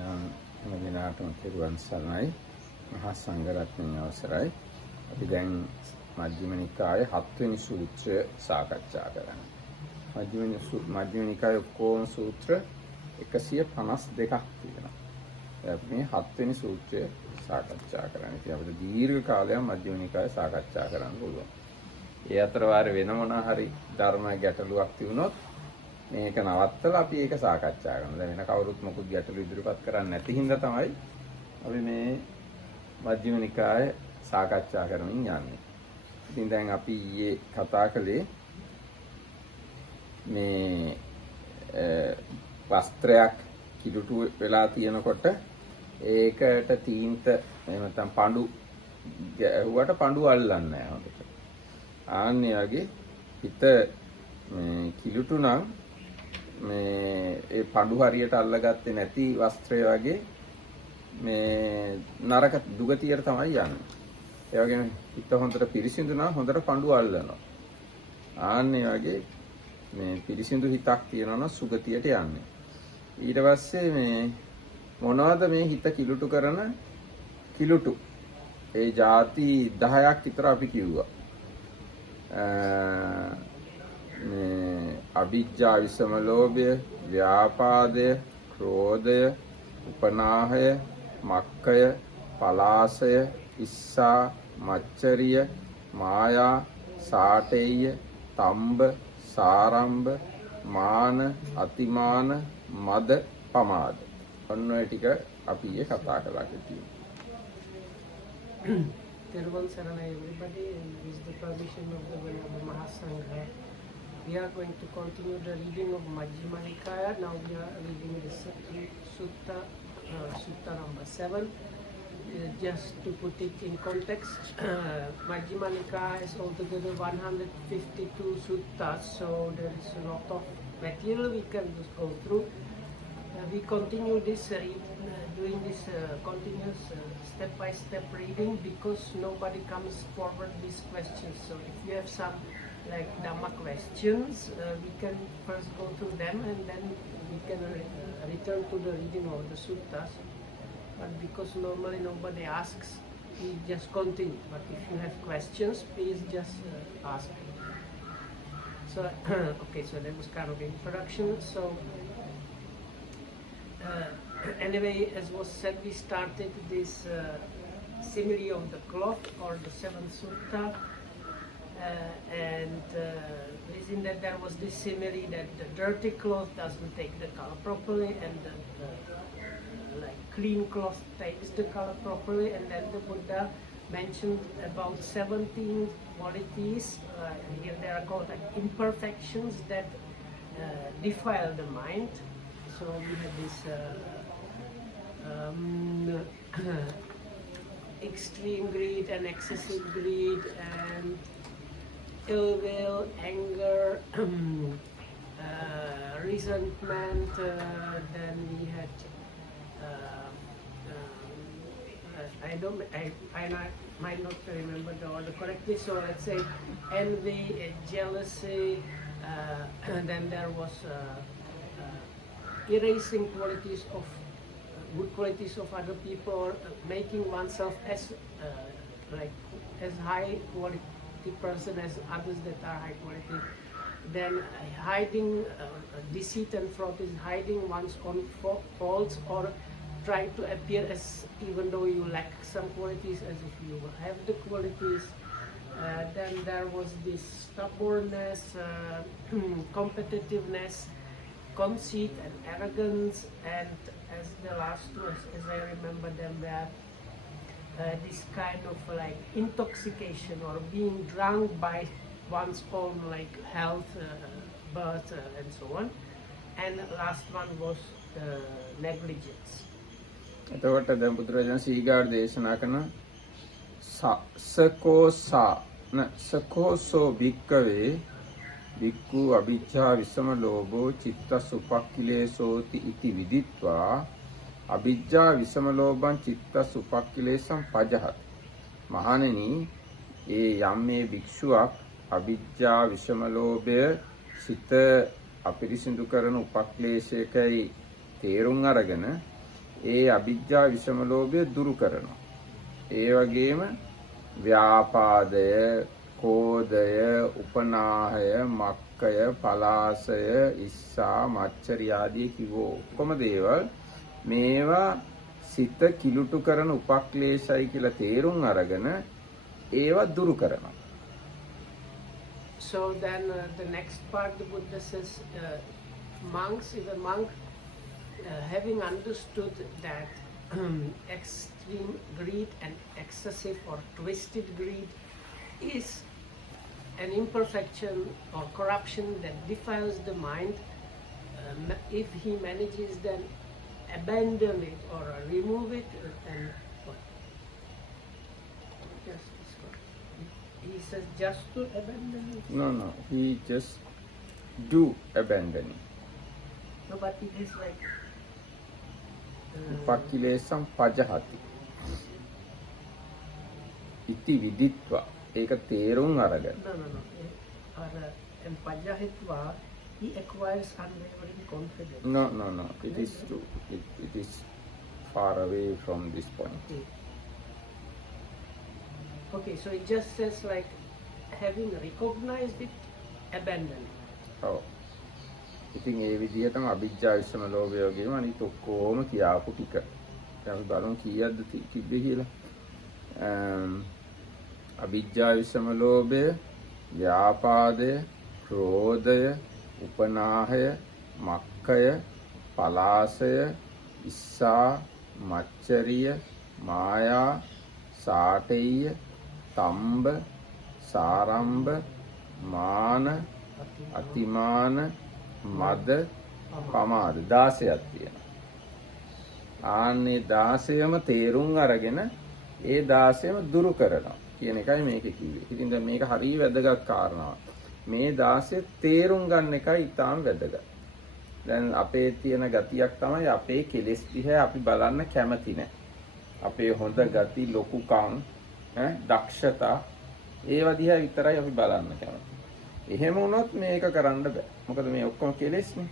එහෙනම් හැම දිනකටම තෙරුවන් සරණයි. මහා සංඝරත්නයේ අවසරයි. අපි දැන් මජ්ක්‍ධිම නිකායේ 7 වෙනි සූත්‍රය සාකච්ඡා කරනවා. මජ්ක්‍ධිම නිකායේ ඔක්කොම සූත්‍ර 152ක් තියෙනවා. අපි මේ 7 වෙනි සූත්‍රය සාකච්ඡා කරන්නේ. ඉතින් අපිට දීර්ඝ කාලයක් මජ්ක්‍ධිම නිකාය සාකච්ඡා කරන්න පුළුවන්. ඒ අතර වාරේ වෙන මොනවා හරි ධර්ම ගැටලුවක් තිබුණොත් මේක නවත්තලා අපි ඒක සාකච්ඡා කරනවා. දැන් වෙන කවුරුත් මොකුත් ගැටලු ඉදිරිපත් කරන්නේ නැති හින්දා තමයි අපි මේ මජ්ක්‍ධිම නිකාය සාකච්ඡා කරමින් යන්නේ. ඉතින් දැන් අපි ඊයේ කතා කළේ මේ වස්ත්‍රයක් කිලුටු වෙලා තියෙනකොට ඒකට තීන්ත එහෙම නැත්නම් පඳු ගැහුවට පඳු අල්ලන්නේ නැහැ හොඳට. ආන්නේ වගේ හිත මේ කිලුටු නම් මේ ඒ පඳු හරියට අල්ලගත්තේ නැති වස්ත්‍රය වගේ මේ නරක දුගතියට තමයි යන්නේ. ඒ වගේම හිත හොඳට පිරිසිදු නම් හොඳට පඳු අල්ලනවා. ආන්නේ වගේ මේ පිරිසිදු හිතක් තියෙනවා නම් සුගතියට යන්නේ. ඊට පස්සේ මේ මොනවද මේ හිත කිලුටු කරන කිලුටු? ඒ ಜಾති 10ක් විතර අපි කිව්වා. මේ අවිජ්ජා විසම ලෝභය, ව්‍යාපාදය, ක්‍රෝධය, උපනාහය, මක්ඛය, පලාසය, ඉස්සා, මච්චරිය, මායා, සාටේය, තම්බ, සාරම්භ, මාන, අතිමාන, මද, පමාද. ඔන්න ඔය ටික අපි ඊයේ කතා කළා කියලා. Teruvan Saranai everybody, and with the permission of the Venerable Mahasangha, we are going to continue the reading of Majjhima Nikaya. Now we are reading the Sutta, Sutta number 7. Just to put it in context, Majjhima Nikaya is altogether 152 suttas, so there is a lot of material we can just go through. We continue this doing this continuous step-by-step reading because nobody comes forward these questions. So if you have some like Dhamma questions, we can first go through them and then we can return to the reading of the suttas. But because normally nobody asks, we just continue. But if you have questions, please just ask. So okay, so that was kind of the introduction. So anyway, as was said, we started this simile of the cloth or the 7th sutta, and within that there was this simile that the dirty cloth doesn't take the color properly, and the like clean cloth takes the color properly, and then the Buddha mentioned about 17 qualities. Here they are called like imperfections that defile the mind. So we have this extreme greed and excessive greed and ill will, anger, resentment. Then we had I might not remember the order correctly. So let's say envy, jealousy, and then there was erasing qualities of good qualities of other people, making oneself as like as high quality person as others that are high quality. Then hiding deceit and fraud is hiding one's own faults or trying to appear as even though you lack some qualities as if you have the qualities. Then there was this stubbornness, competitiveness, conceit and arrogance, and as the last two, as I remember them, were this kind of like intoxication or being drunk by one's own like health, birth, and so on. And last one was negligence. එතකොට දැන් බුදුරජාණන් සීගාඩ දේශනා කරන සකෝසෝ භික්කවේ වික්ඛු අවිජ්ජා විසම ලෝභෝ චිත්තස් උපක්ඛිලේසෝති ඉති විදිත්වා අවිජ්ජා විසම ලෝභං චිත්තස් උපක්ඛිලේසං පජහත්. මහණෙනි, ඒ යම් මේ භික්ෂුවක් අවිජ්ජා විසම ලෝභය සිත අපිරිසිදු කරන උපක්ලේශයකයි තේරුම් අරගෙන ඒ අවිජ්ජා විෂම ලෝභය දුරු කරනවා. ඒ වගේම ව්‍යාපාදය, කෝධය, උපනාහය, මක්කය, පලාසය, ඉස්සා, මච්චරිය ආදී කිව්වෝ ඔක්කොම දේවල් මේවා සිත කිලුටු කරන උපක්ලේශයි කියලා තේරුම් අරගෙන ඒවා දුරු කරනවා. So then the next part the Buddha says, monks, if a monk having understood that extreme greed and excessive or twisted greed is an imperfection or corruption that defiles the mind, if he manages then abandon it or remove it, and what? Yes, it's correct. He says just to abandon it. No, he just do abandon it. No, but it is like උපක්ඛිලේසම් පජහති. ඉති විදිත්වා. ඒක තේරුම් අරගෙන. no. Or and pajahitva, he acquires unwavering confidence. No. It is true. It is far away from this point. Okay, so it just says like having recognized it, abandon it. ඔව්. ඉතින් ඒ විදිහටම අවිජ්ජා විෂම ලෝභය වගේම අනිත් ඔක්කොම කියාපු ටික. දැන් අපි බලමු කීයක්ද තිබ්බේ කියලා. අවිජ්ජා විෂම ලෝභය, ව්‍යාපාදය, ක්‍රෝධය, උපනාහය, මක්කය, පලාසය, ඉස්සා, මච්චරිය, මායා, සාටෙය්‍ය, තම්බ, සාරම්භ, මාන, අතිමාන, මද, පමාද 16ක් තියෙනවා. ආන්නේ 16ම තේරුම් අරගෙන ඒ 16ම දුරු කරනවා කියන එකයි මේකේ කිව්වේ. ඉතින් දැන් මේක හරිය වැදගත් කාරණාවක්. මේ 16 තේරුම් ගන්න එකයි ඊටාම වැදගත්. දැන් අපේ තියෙන ගතියක් තමයි අපේ කෙලෙස් දිහා අපි බලන්න කැමති නැහැ. අපේ හොඳ ගති, ලොකුකම්, දක්ෂතා ඒවා දිහා විතරයි අපි බලන්න කැමති. එහෙම වුණොත් මේක කරන්න බෑ. මොකද මේ ඔක්කොම කෙලෙස්නේ.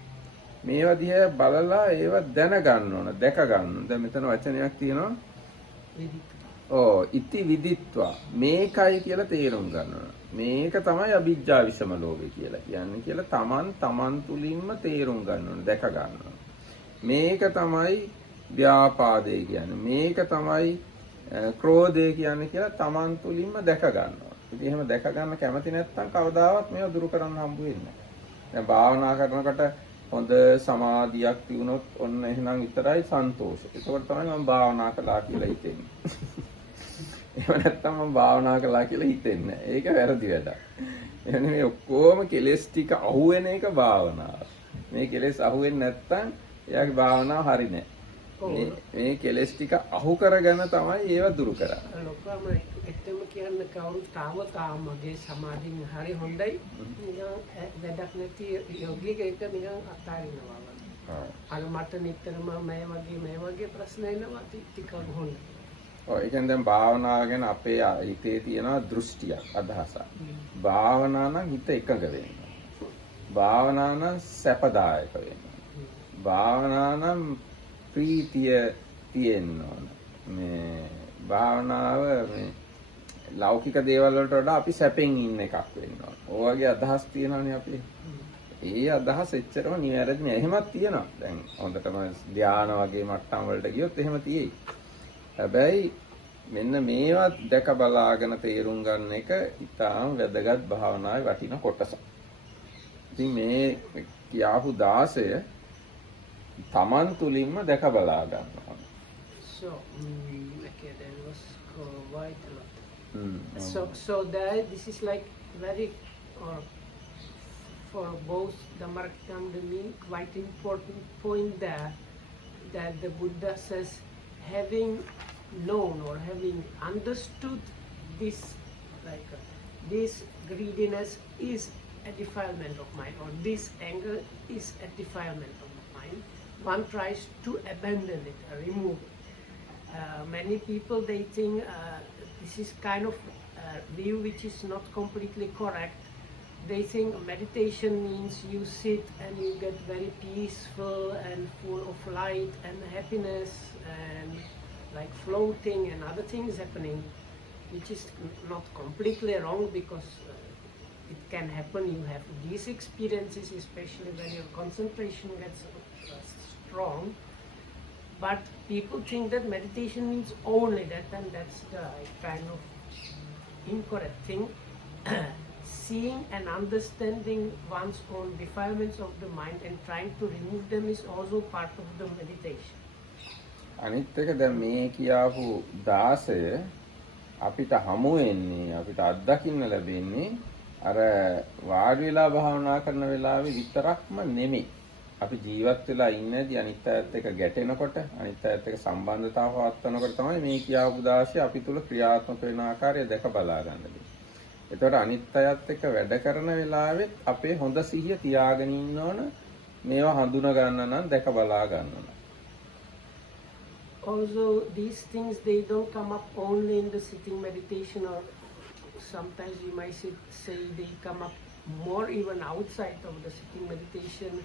මේවා දිහා බලලා ඒවා දැනගන්න ඕන, දැක ගන්න. දැන් මෙතන වචනයක් තියෙනවා. ඉති විදිත්වා. මේකයි කියලා තේරුම් ගන්න ඕන. මේක තමයි අවිජ්ජා විෂම ලෝභය කියලා කියන්නේ කියලා තමන් තුලින්ම තේරුම් ගන්න ඕන, දැක ගන්න ඕන. මේක තමයි ව්‍යාපාදය කියන්නේ. මේක තමයි ක්‍රෝධය කියන්නේ කියලා තමන් තුලින්ම දැක ගන්න ඕන. ඉතින් එහෙම දැක ගන්න කැමති නැත්නම් කවදාවත් මේව දුරු කරන්න හම්බ වෙන්නේ නැහැ. දැන් භාවනා කරනකොට හොඳ සමාධියක් තියුණොත් ඔන්න එහෙනම් විතරයි සන්තෝෂ. ඒකෝට තමයි මම භාවනා කළා කියලා හිතෙන්නේ. එහෙම නැත්නම් මම භාවනා කළා කියලා හිතෙන්නේ නැහැ. ඒක වැරදි වැඩක්. එහෙනම් මේ ඔක්කොම කෙලෙස් ටික අහුවෙන එක භාවනාව. මේ කෙලෙස් අහුවෙන්නේ නැත්නම් එයාගේ භාවනාව හරි නැහැ. මේ කෙලෙස් ටික අහු කරගෙන තමයි ඒව දුරු කරන්නේ. ලොකම එතෙම කියන්නේ කවුරුත් තාමගේ සමාධින් හරි හොඳයි. නිකන් වැඩක් නැති යෝගික එක නිකන් අතාරිනවා වගේ. අර මට නිතරම මේ වගේ ප්‍රශ්න එනවා ටිකක් හොඳයි. ඔව් ඒ කියන්නේ දැන් භාවනාව ගැන අපේ හිතේ තියෙන දෘෂ්ටියක් අදහසක්. භාවනා නම් හිත එකඟ වෙන්න. භාවනා නම් සැපදායක වෙන්න. භාවනා නම් ප්‍රීතිය තියෙන්න ඕන. මේ භාවනාව මේ ලෞකික දේවල් වලට වඩා අපි සැපෙන් ඉන්න එකක් වෙන්න ඕන. ඔය වගේ අදහස් තියෙනවානේ අපි. ඒ අදහස් එච්චරම නිවැරදි නෑ. එහෙමත් තියෙනවා. දැන් හොඳටම ධානා වගේ මට්ටම් වලට ගියොත් එහෙම තියෙයි. හැබැයි මෙන්න මේවත් දැක බලාගෙන තේරුම් ගන්න එක ඉතාම වැදගත් භාවනාවේ වටින කොටසක්. ඉතින් මේ කියාපු 16 තමන් තුලින්ම දැක බලා ගන්නවා. So, okay, there was quite a lot. So that this is like very, for both Dhammarakta and me, quite important point there, that the Buddha says, having known or having understood this, like this greediness is a defilement of mind, or this anger is a defilement of mind, one tries to abandon it, remove it. Many people, they think this is kind of view which is not completely correct, they think meditation means you sit and you get very peaceful and full of light and happiness and like floating and other things happening, which is not completely wrong, because it can happen. You have these experiences, especially when your concentration gets strong. But people think that meditation means only that, and that's the kind of incorrect thing. Seeing and understanding one's own defilements of the mind and trying to remove them is also part of the meditation. අනිත් එක දැන් මේ කියාපු 16 අපිට හමු වෙන්නේ අපිට අත්දකින්න ලැබෙන්නේ අර වාඩි වෙලා භාවනා කරන වෙලාවේ විතරක්ම නෙමෙයි. අපි ජීවත් වෙලා ඉන්නේදී අනිත් අයත් එක්ක ගැටෙනකොට අනිත් අයත් එක්ක සම්බන්ධතාව පවත්වනකොට තමයි මේ කියාපු 16 අපි තුල ක්‍රියාත්මක වෙන ආකාරය දැක බලා ගන්න දෙන්නේ. එතකොට අනිත් අයත් එක්ක වැඩ කරන වෙලාවෙත් අපේ හොඳ සිහිය තියාගෙන ඉන්න ඕන මේවා හඳුනා ගන්න නම් දැක බලා ගන්න නම්. Also, these things, they don't come up only in the sitting meditation, or sometimes you might say they come up more even outside of the sitting meditation.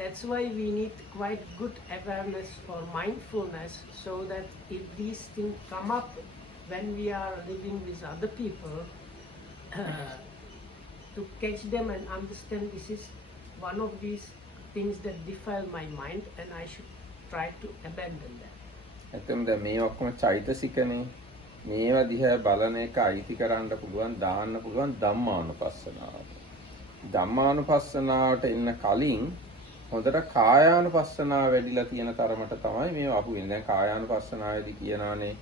That's why we need quite good awareness or mindfulness, so that if these things come up when we are living with other people, to catch them and understand this is one of these things that defile my mind and I should try to abandon them. ඇත්තම දැන් මේ ඔක්කොම චෛතසිකනේ මේවා දිහා බලන එක අයිති කරන්න පුළුවන් දාන්න පුළුවන් ධම්මානුපස්සනාවට. ධම්මානුපස්සනාවට එන්න කලින් හොඳට කායානුපස්සනාව වැඩිලා තියෙන තරමට තමයි මේව අහුවෙන්නේ. දැන් කායානුපස්සනාවේදී කියනවානේ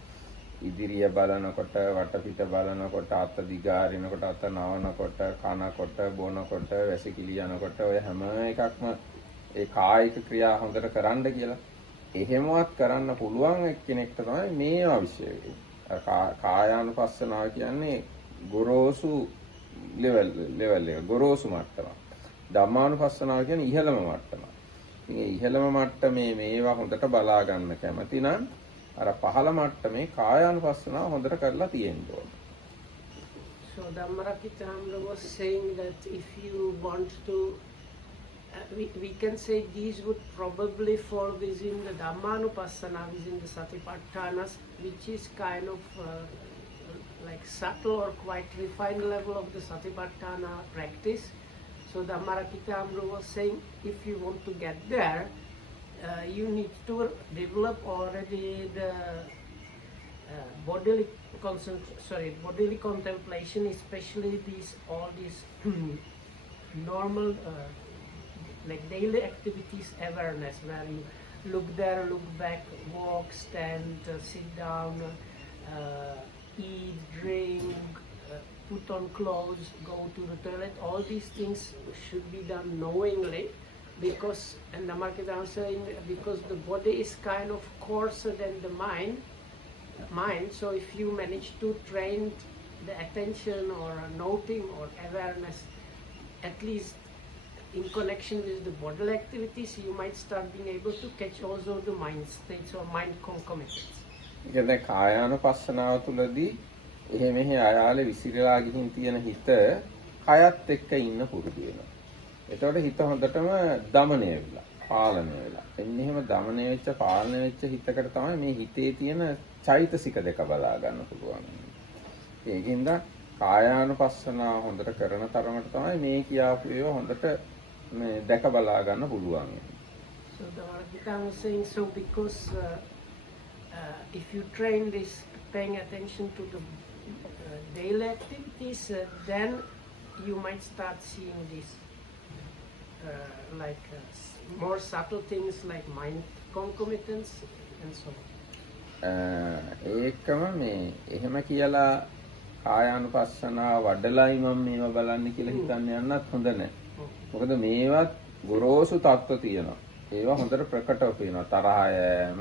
ඉදිරිය බලනකොට වටපිට බලනකොට අත දිගාරිනකොට අත නවනකොට කනකොට බොනකොට වැසිකිලි යනකොට ඔය හැම එකක්ම ඒ කායික ක්‍රියා හොඳට කරන්න කියලා. එහෙමවත් කරන්න පුළුවන් එක්කෙනෙක්ට තමයි මේවා විශ්ය වෙන්නේ. කායානුපස්සනාව කියන්නේ ගොරෝසු ලෙවල් එක ගොරෝසු මට්ටම. ධම්මානුපස්සනාව කියන්නේ ඉහළම මට්ටම. ඉතින් මේ ඉහළම මට්ටමේ මේවා හොඳට බලා ගන්න කැමති නම් අර පහළ මට්ටමේ කායානුපස්සනාව හොඳට කරලා තියෙන්න ඕන. So Dhammarakithamra was saying that if you want to we can say these would probably fall within the Dhammanupassana, within the Satipatthanas, which is kind of like subtle or quite refined level of the Satipatthana practice. So Dhammarakithamra was saying if you want to get there, you need to develop already the bodily contemplation, especially all these normal like daily activities awareness, where you look there, look back, walk, stand, sit down, eat, drink, put on clothes, go to the toilet. All these things should be done knowingly, because, and Namakita is saying, because the body is kind of coarser than the mind. So if you manage to train the attention or noting or awareness, at least in connection with the bodily activities, you might start being able to catch also the mind states or mind concomitants. කියන්නේ කායානුපස්සනාව තුළදී එහෙ මෙහෙ ආයාලේ විසිරලා ගිහින් තියෙන හිත කයත් එක්ක ඉන්න පුරුදු වෙනවා. එතකොට හිත හොඳටම දමණය වෙලා, පාලනය වෙලා. එන්නේ එහෙම දමණය වෙච්ච, පාලනය වෙච්ච හිතකට තමයි මේ හිතේ තියෙන චෛතසික දෙක බලා ගන්න පුළුවන්. ඒකින්ද කායානුපස්සනාව හොඳට කරන තරමට තමයි මේ කියාපු ඒවා හොඳට මේ දැක බලා ගන්න පුළුවන්. So the Gita was saying, so because if you train this paying attention to the daily activities, then you might start seeing these more subtle things like mind concomitants and so on. ඒකම මේ එහෙම කියලා කායානුපස්සනාව වඩලායි මම මේවා බලන්න කියලා හිතන්න යන්නත් හොඳ නැහැ. මොකද මේවත් ගොරෝසු තත්ත්ව තියෙනවා. ඒවා හොඳට ප්‍රකටව පේනවා. තරහ යෑම,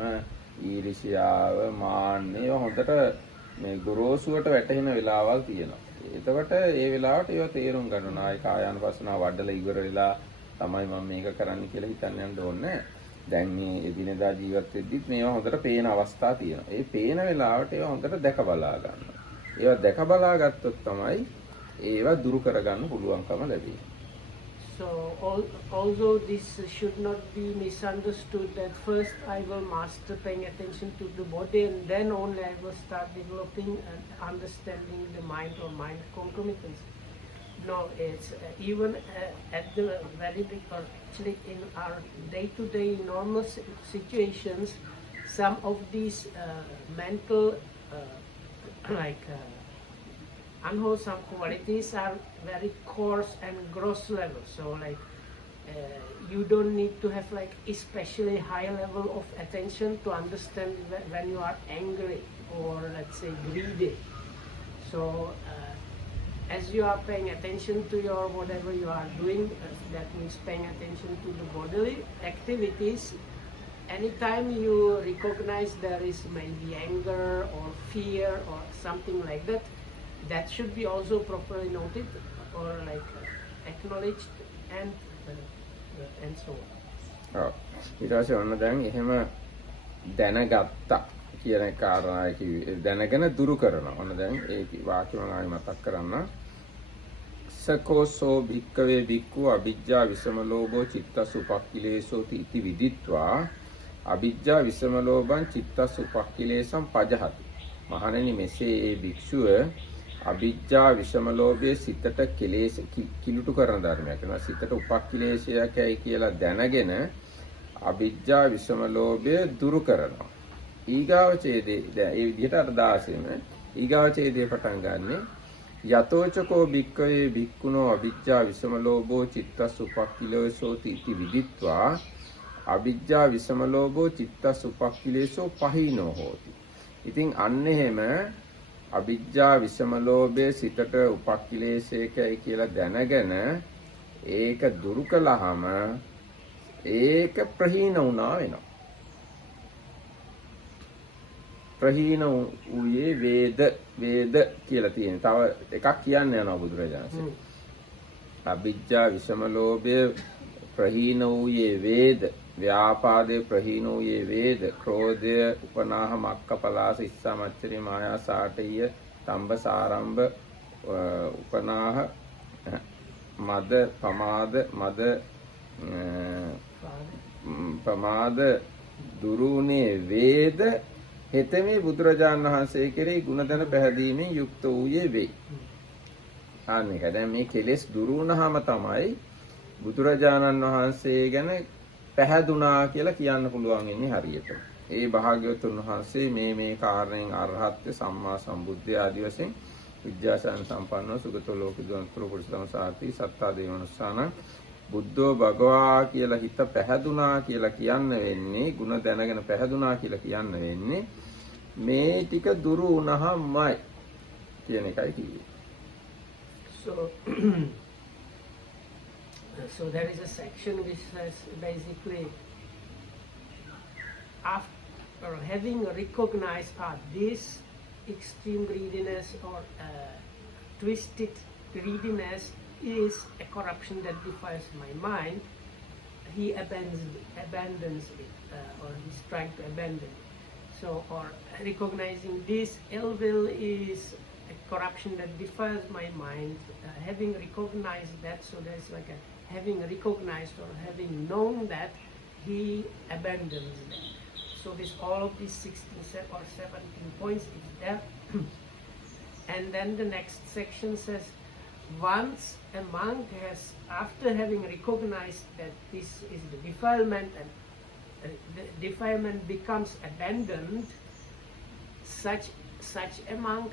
ඊර්ෂ්‍යාව, මාන්නය ඒවා හොඳට මේ ගොරෝසුවට වැටෙන වෙලාවල් තියෙනවා. එතකොට ඒ වෙලාවට ඒවා තේරුම් ගන්න ඕන. ආයි කායානුපස්සනාව වඩලා ඉවර වෙලා තමයි මම මේක කරන්න කියලා හිතන්න යන්න ඕනේ. දැන් මේ එදිනෙදා ජීවත් වෙද්දිත් මේවා හොඳට පේන අවස්ථා තියෙනවා. ඒ පේන වෙලාවට ඒවා හොඳට දැක බලා ගන්නවා. ඒවා දැක බලා ගත්තොත් තමයි ඒවා දුරු කරගන්න පුළුවන්කම ලැබේ. So although this should not be misunderstood that first I will master paying attention to the body and then only I will start developing and understanding the mind or mind concomitants. No, it's even at the very big, or actually in our day-to-day normal situations, some of these mental unwholesome qualities are very coarse and gross level. So like you don't need to have like especially high level of attention to understand when you are angry or let's say greedy. So as you are paying attention to your whatever you are doing, that means paying attention to the bodily activities, anytime you recognize there is maybe anger or fear or something like that, that should be also properly noted or like acknowledged and so on. ඔව්. ඊට පස්සේ ඔන්න දැන් එහෙම දැනගත්තා කියන කාරණායි කිව්වේ. දැනගෙන දුරු කරනවා. ඔන්න දැන් ඒ වාක්‍ය මම ආයෙ මතක් කරන්න. සකෝසෝ භික්කවේ භික්ඛු අවිජ්ජා විසම ලෝභෝ චිත්තස් උපක්ඛිලේසෝ ඉති විදිත්වා අවිජ්ජා විසම ලෝභං චිත්තස් උපක්ඛිලේසං පජහති. මහණෙනි මෙසේ ඒ භික්ෂුව අවිජ්ජා විෂම ලෝභයේ සිතට කෙලෙස් කිලුටු කරන ධර්මයක් වෙනවා. සිතට උපක්ඛිලේශයකයි කියලා දැනගෙන අවිජ්ජා විෂම ලෝභය දුරු කරනවා. ඊගාව ඡේදේ දැන් ඒ විදිහට අර 16ම ඊගාව ඡේදේ පටන් ගන්නෙ යතෝචකෝ භික්ඛවේ භික්ඛුනෝ අවිජ්ජා විෂම ලෝභෝ චිත්තස් උපක්ඛිලේසෝ ඉති විදිත්වා අවිජ්ජා විෂම ලෝභෝ චිත්තස් උපක්ඛිලේසෝ පහිනෝ හෝති. ඉතින් අන්න එහෙම අවිජ්ජා විෂම ලෝභයේ සිතට උපක්ඛිලේශයකයි කියලා දැනගෙන ඒක දුරු කළාම ඒක ප්‍රහීන වුණා වෙනවා. ප්‍රහීන වූයේ වේද කියලා තියෙන. තව එකක් කියන්න යනවා බුදුරජාණන්. අවිජ්ජා විෂම ලෝභය ප්‍රහීන වූයේ වේද, ව්‍යාපාදේ ප්‍රහීන වූයේ වේද, ක්‍රෝධය උපනාහ මක්කපලාස ඉස්සා මච්චරි මායා සාටීය තම්බ සාරම්භ උපනාහ මද පමාද දුරුනේ වේද හෙතෙමේ බුදුරජාණන් වහන්සේ කෙරෙහි ගුණදන පැහැදීමෙන් යුක්ත වූයේ වේ. අනේක දැන් මේ කෙලෙස් දුරු වුණාම තමයි බුදුරජාණන් වහන්සේ ගැන පැහැදුනා කියලා කියන්න පුළුවන් ඉන්නේ හරියට. ඒ භාග්‍යවතුන් වහන්සේ මේ කාරණෙන් අරහත්ත්ව සම්මා සම්බුද්ධ ආදී වශයෙන් විද්‍යාසයන් සම්පන්නව සුගතෝ ලෝකදන්තර පුරිසතම සාති සත්තා දේවනුස්සාන බුද්ධෝ භගවා කියලා හිත පැහැදුනා කියලා කියන්න වෙන්නේ, ಗುಣ දැනගෙන පැහැදුනා කියලා කියන්න වෙන්නේ මේ ටික දුරු වුණාමයි කියන එකයි කිව්වේ. So there is a section which says basically after having recognized this extreme greediness or twisted greediness is a corruption that defiles my mind, he abandons it or he's trying to abandon it. So, or recognizing this ill will is a corruption that defiles my mind, having recognized that, so there's like a having recognized or having known that, he abandons them. So this all of these 16 or 17 points is there. And then the next section says, once a monk has, after having recognized that this is the defilement and the defilement becomes abandoned, such a monk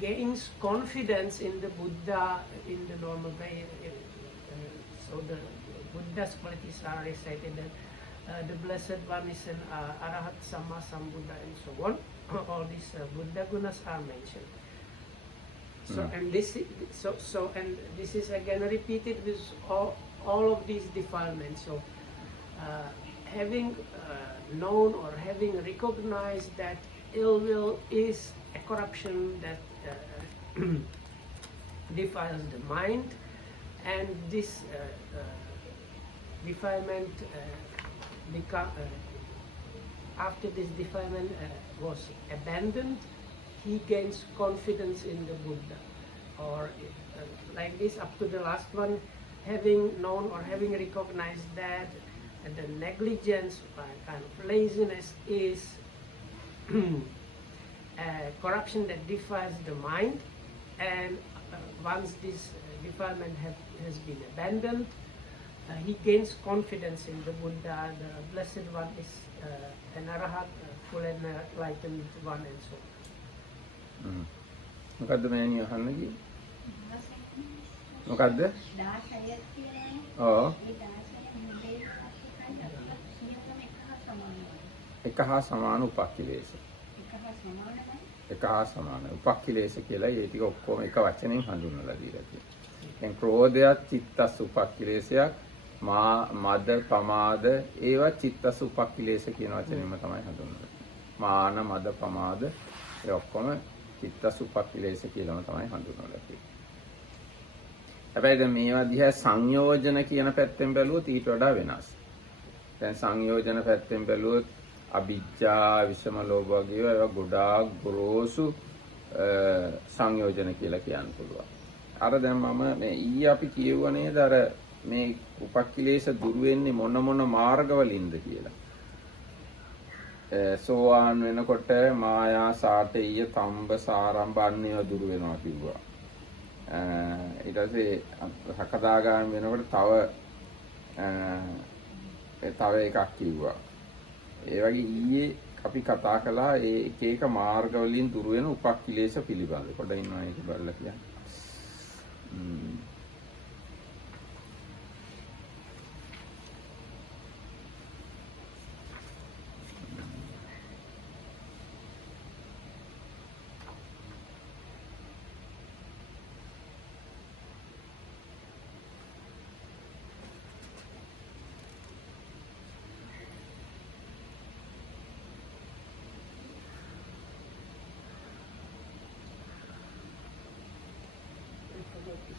gains confidence in the Buddha in the normal way. So the Buddha's qualities are recited, that the Blessed One is an Arahat Samma Sambuddha and so on. All these Buddha gunas are mentioned. So and this is again repeated with all of these defilements. So having known or having recognized that ill will is a corruption that defiles the mind, and this defilement after this defilement was abandoned, he gains confidence in the Buddha. or like this up to the last one, having known or having recognized that the negligence or kind of laziness is a corruption that defiles the mind, and once this defilement has been abandoned, he gains confidence in the Buddha, the Blessed One is an Arahat, full and enlightened one, and so on. මොකද්ද මෑණිය අහන්න ගියේ? මොකද්ද? 16ක් තියෙනවානේ. ඔව්. ඒ 16 එක හා සමාන උපක්ඛිලේශ. එක හා සමාන උපක්ඛිලේශ කියලා ඒ ටික ඔක්කොම එක වචනෙන් හඳුන්වලා දීලා තියෙනවා. දැන් ක්‍රෝධයත් චිත්තස් උපක්ඛිලේශයක්, මද පමාද ඒවා චිත්තස් උපක්ඛිලේශ කියන වචනේම තමයි හඳුන්වන්නේ. මාන මද පමාද ඒ ඔක්කොම චිත්තස් උපක්ඛිලේශ කියලාම තමයි හඳුන්වලා තියෙන්නේ. හැබැයි දැන් මේවා දිහා සංයෝජන කියන පැත්තෙන් බැලුවොත් ඊට වඩා වෙනස්. දැන් සංයෝජන පැත්තෙන් බැලුවොත් අවිජ්ජා විෂම ලෝභ වගේ ඒවා ගොඩාක් ගොරෝසු සංයෝජන කියලා කියන්න පුළුවන්. අර දැන් මම මේ ඊයේ අපි කියුවා නේද අර මේ උපක්ඛිලේශ දුරු වෙන්නේ මොන මාර්ගවලින්ද කියලා. සෝවාන් වෙනකොට මායා සාටේය තම්බ සාරම්භ අන්නේව දුරු වෙනවා කිව්වා. ඊට පස්සේ සකදාගාමී වෙනකොට තව එකක් කිව්වා. ඒ වගේ ඊයේ අපි කතා කළා ඒ එක එක මාර්ග වලින් දුර වෙන උපක්ඛිලේශ පිළිබඳ. පොඩ ඉන්නවා ඒක බලලා කියන්න.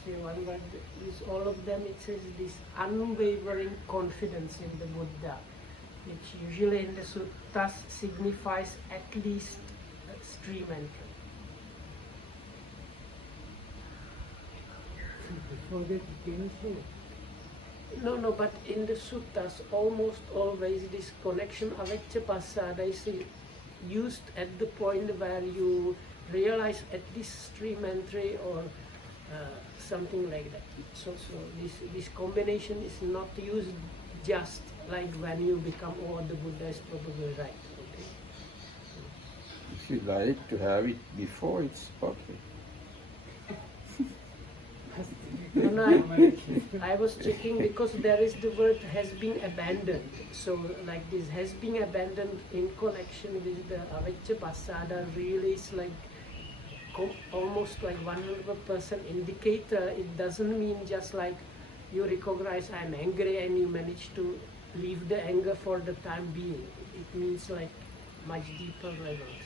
Say one word, is all of them, it says this unwavering confidence in the Buddha, which usually in the suttas signifies at least stream entry. Before that, you cannot say. No, but in the suttas, almost always this connection aveccapassada is used at the point where you realize at least stream entry or something like that. So this combination is not used just like when you become, oh, the Buddha is probably right. Okay. If you like to have it before, it's okay. No, I was checking because there is the word has been abandoned. So like this has been abandoned in connection with the aveccapassada really is like almost like 100% indicator. It doesn't mean just like you recognize I'm angry and you manage to leave the anger for the time being. It means like much deeper levels.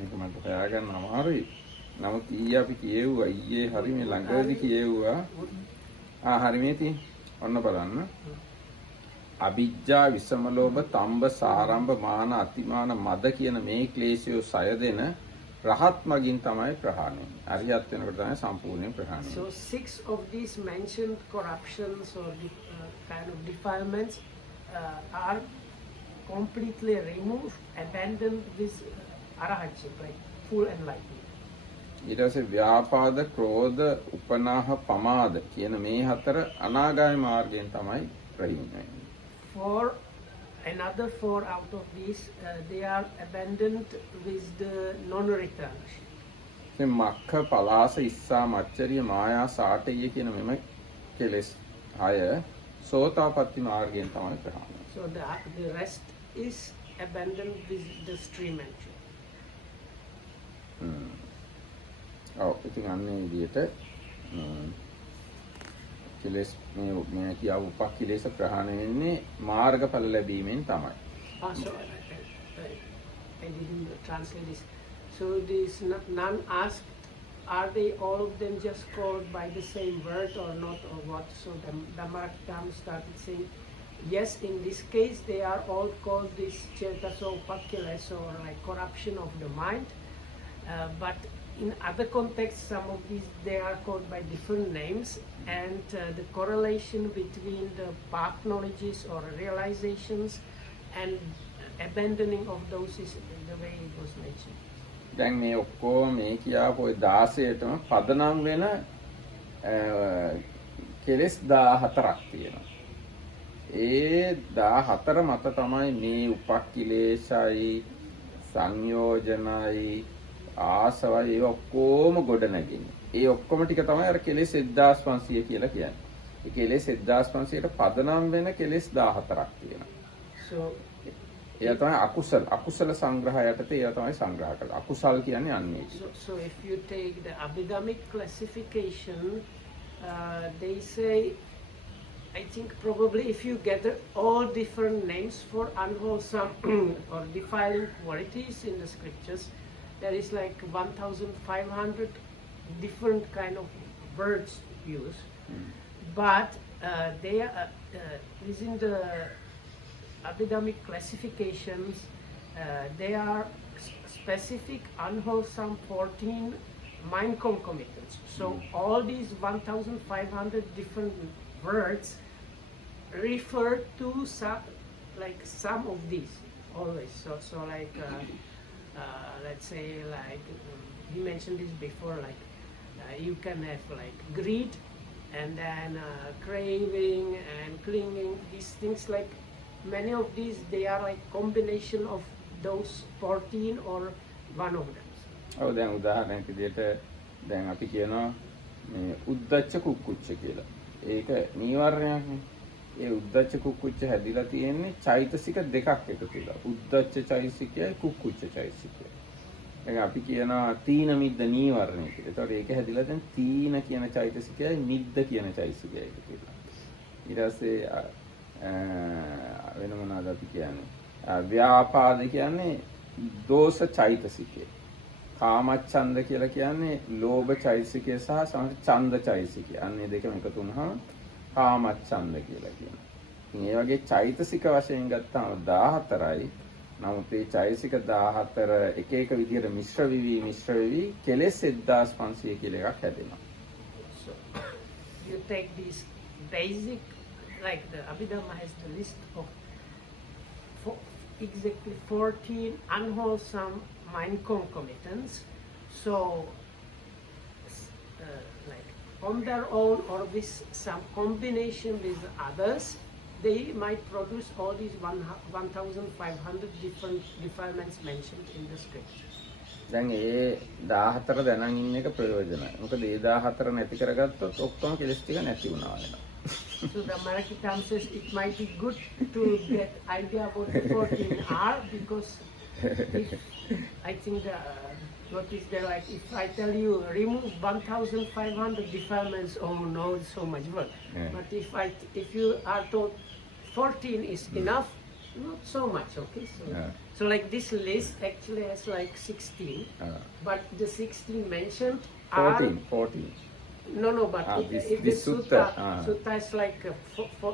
මේක මට හොයාගන්න අමාරුයි. නමුත් ඊයේ අපි කියෙව්වා ඊයේ හරි මේ ළඟදී කියෙව්වා. හරි මේ තියෙන්නේ. ඔන්න බලන්න. අවිජ්ජා විසම ලෝභ තම්බ සාරම්භ මාන අතිමාන මද කියන මේ ක්ලේශය සය දෙන රහත් මගින් තමයි ප්‍රහාණය. අරියත් වෙනකොට තමයි සම්පූර්ණයෙන් ප්‍රහාණය. So 6 of these mentioned corruptions or kind of defilements are completely removed, abandoned with arahatship, like full enlightenment. ඊට පස්සේ ව්‍යාපාද ක්‍රෝධ උපනාහ පමාද කියන මේ හතර අනාගාමී මාර්ගයෙන් තමයි ප්‍රහීන. For another 4 out of these, they are abandoned with the non-return. දැන් මක්ඛ පලාස ඉස්සා මච්චරිය මායා සාටේය කියන මෙම කෙලෙස් 6 සෝතාපට්ටි මාර්ගයෙන් තමයි ප්‍රහාණය. So the rest is abandoned with the stream entry. ඔව් ඉතින් අන්නේ විදිහට කෙලෙස් මේ කියාව උපක්ඛිලේශ ප්‍රහාණය වෙන්නේ මාර්ගඵල ලැබීමෙන් තමයි. So I didn't translate this. So this none asked are they all of them just called by the same word or not, or what? So the Dhammarakkham started saying, yes, in this case they are all called this Chetasopakkilesa, or like corruption of the mind, but in other contexts some of these they are called by different names, and the correlation between the path knowledges or realizations and abandoning of those is the way it was mentioned. දැන් මේ ඔක්කොම මේ කියාපු ඔය 16ටම පදනම් වෙන කෙලෙස් 14ක් තියෙනවා. ඒ 14 මත තමයි මේ උපක්ඛිලේශයි සංයෝජනයි ආසවයි ඒ ඔක්කොම ගොඩ නැගෙන්නේ. ඒ ඔක්කොම ටික තමයි අර කෙලෙස් 1500 කියලා කියන්නේ. ඒ කෙලෙස් 1500ට පදනම් වෙන කෙලෙස් 14ක් තියෙනවා. So එයා තමයි අකුසල සංග්‍රහය යටතේ එයා තමයි සංග්‍රහ කරන්නේ. අකුසල් කියන්නේ අන්නේ. So if you take the Abhidhammic classification, they say, I think probably if you gather all different names for unwholesome or defiling qualities in the scriptures, there is like 1,500 different kind of words used. But they are within the Abhidhammic classifications, they are specific unwholesome 14 mind concomitants. So all these 1,500 different words refer to some of these always. So like let's say like we mentioned this before, like you can have like greed and then craving and clinging. These things, like many of these, they are like combination of those 14 or one of them. ඔව් දැන් උදාහරණයක් විදිහට දැන් අපි කියනවා මේ උද්දච්ච කුක්කුච්ච කියලා. ඒක නීවරණයක්නේ. ඒ උද්දච්ච කුක්කුච්ච හැදිලා තියෙන්නේ චෛතසික දෙකක් එකතු වෙලා. උද්දච්ච චෛතසිකයයි කුක්කුච්ච චෛතසිකයයි. දැන් අපි කියනවා තීන මිද්ද නීවරණය කියලා. ඒතකොට ඒක හැදිලා දැන් තීන කියන චෛතසිකයයි මිද්ද කියන චෛතසිකයයි එකතු වෙලා. ඊට පස්සේ වෙන මොනවද අපි කියන්නේ? ව්‍යාපාද කියන්නේ දෝෂ චෛතසිකය. කාමච්ඡන්ද කියලා කියන්නේ ලෝභ චෛතසිකය සහ සමහර ඡන්ද චෛතසිකය. අන්නේ දෙකම එකතු වුණාම කාමච්ඡන්ද කියලා කියනවා. ඉතින් මේ වගේ චෛතසික වශයෙන් ගත්තාම 14යි. නමුත් මේ චෛතසික 14 එක එක විදිහට මිශ්‍ර වෙවි කෙලෙස් 1500 කියලා එකක් හැදෙනවා. So you take these basic, like the Abhidhamma has the list of exactly 14 unwholesome mind concomitants. So like on their own or with some combination with others, they might produce all these 1,500 different defilements mentioned in the scriptures. දැන් ඒ 14 දැනන් ඉන්න එක ප්‍රයෝජනයි. මොකද ඒ 14 නැති කරගත්තොත් ඔක්කොම කෙලස් ටික නැති වුණා වෙනවා. So the Dhammarakkham says it might be good to get idea about the 14R, because if, I think what is there, like if I tell you remove 1,500 defilements, oh no, it's so much work. Yeah. But if you are told 14 is enough, not so much, okay? So like this list actually has like 16, but the 16 mentioned 14. No, but if this the sutta, sutta is like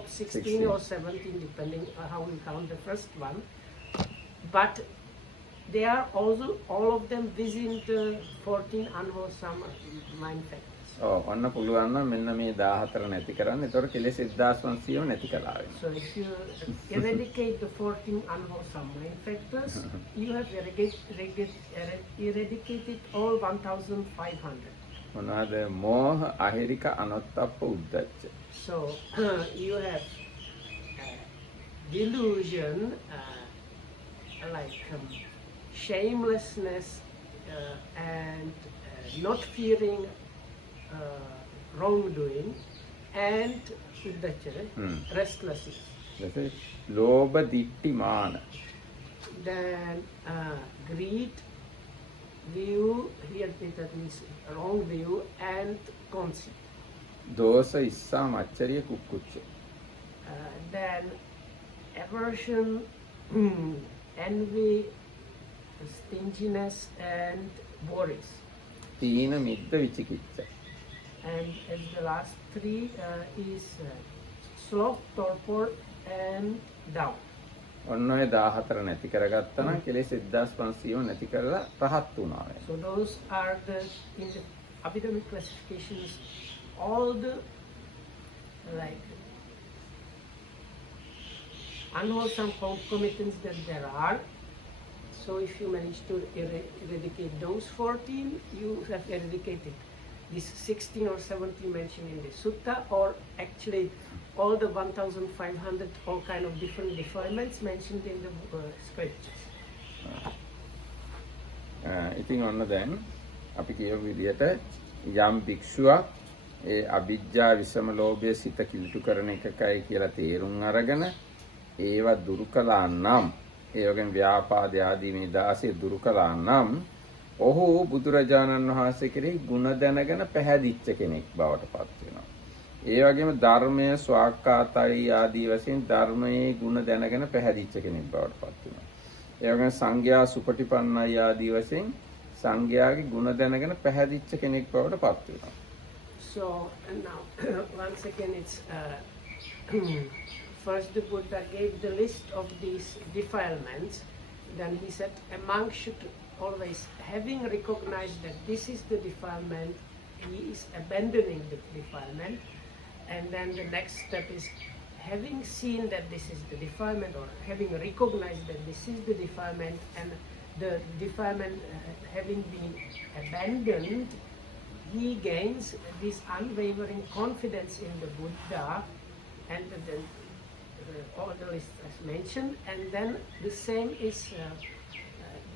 16 or 17, depending on how we count the first one. But they are also all of them within the 14 unwholesome mind factors. ඔව් ඔන්න පුළුවන් නම් මෙන්න මේ 14 නැති කරන්න. ඒතකොට කෙලෙස් 1500ම නැති කළා වෙනවා. So if you eradicate the 14 unwholesome mind factors, you have eradicated all 1,500. මොනවාද? මෝහ, අහිරික, අනොත්ප්ප, උද්දච්ච. So you have delusion, like shamelessness, and not fearing wrongdoing, and restlessness. ලෝභ, දිට්ඨි, මාන. Then greed, view, here that means wrong view, and conceit. දෝෂ, ඉස්සා, මච්චරිය, කුක්කුච්ච. Then aversion, envy, stinginess, and worries. තීන මිද්ද විචිකිච්ඡ. And as the last three is sloth, torpor, and doubt. ඔන්න ඔය 14 නැති කරගත්තා නම් කෙලෙස් 1500ම නැති කරලා රහත් වුණා නේ. So those are the, in the Abhidhammic classifications, all the like unwholesome concomitants that there are. So if you manage to eradicate those 14, you have eradicated this 16 or 17 mentioned in the sutta, or actually all the 1,500 all kind of different defilements mentioned in the scriptures. ඉතින් ඔන්න දැන් අපි කියපු විදිහට යම් භික්ෂුවක් ඒ අවිජ්ජා විසම ලෝභය සිත කිලුටු කරන එකකයි කියලා තේරුම් අරගෙන ඒවා දුරු කළා නම්, ඒ වගේම ව්‍යාපාද ආදී මේ 16 දුරු කළා නම් ඔහු බුදුරජාණන් වහන්සේ කෙරෙහි ගුණ දැනගෙන පැහැදිච්ච කෙනෙක් බවට පත් වෙනවා. ඒ වගේම ධර්මයේ ස්වාක්ඛාතයි ආදී වශයෙන් ධර්මයේ ගුණ දැනගෙන පැහැදිච්ච කෙනෙක් බවට පත් වෙනවා. ඒ වගේම සංඝයා සුපටිපන්නයි ආදී වශයෙන් සංඝයාගේ ගුණ දැනගෙන පැහැදිච්ච කෙනෙක් බවට පත් වෙනවා. So and now once again it's first the Buddha gave the list of these defilements. Then he said a monk should always, having recognized that this is the defilement, he is abandoning the defilement. And then the next step is having seen that this is the defilement, or having recognized that this is the defilement, and the defilement having been abandoned, he gains this unwavering confidence in the Buddha, and then all the list as mentioned. And then the same is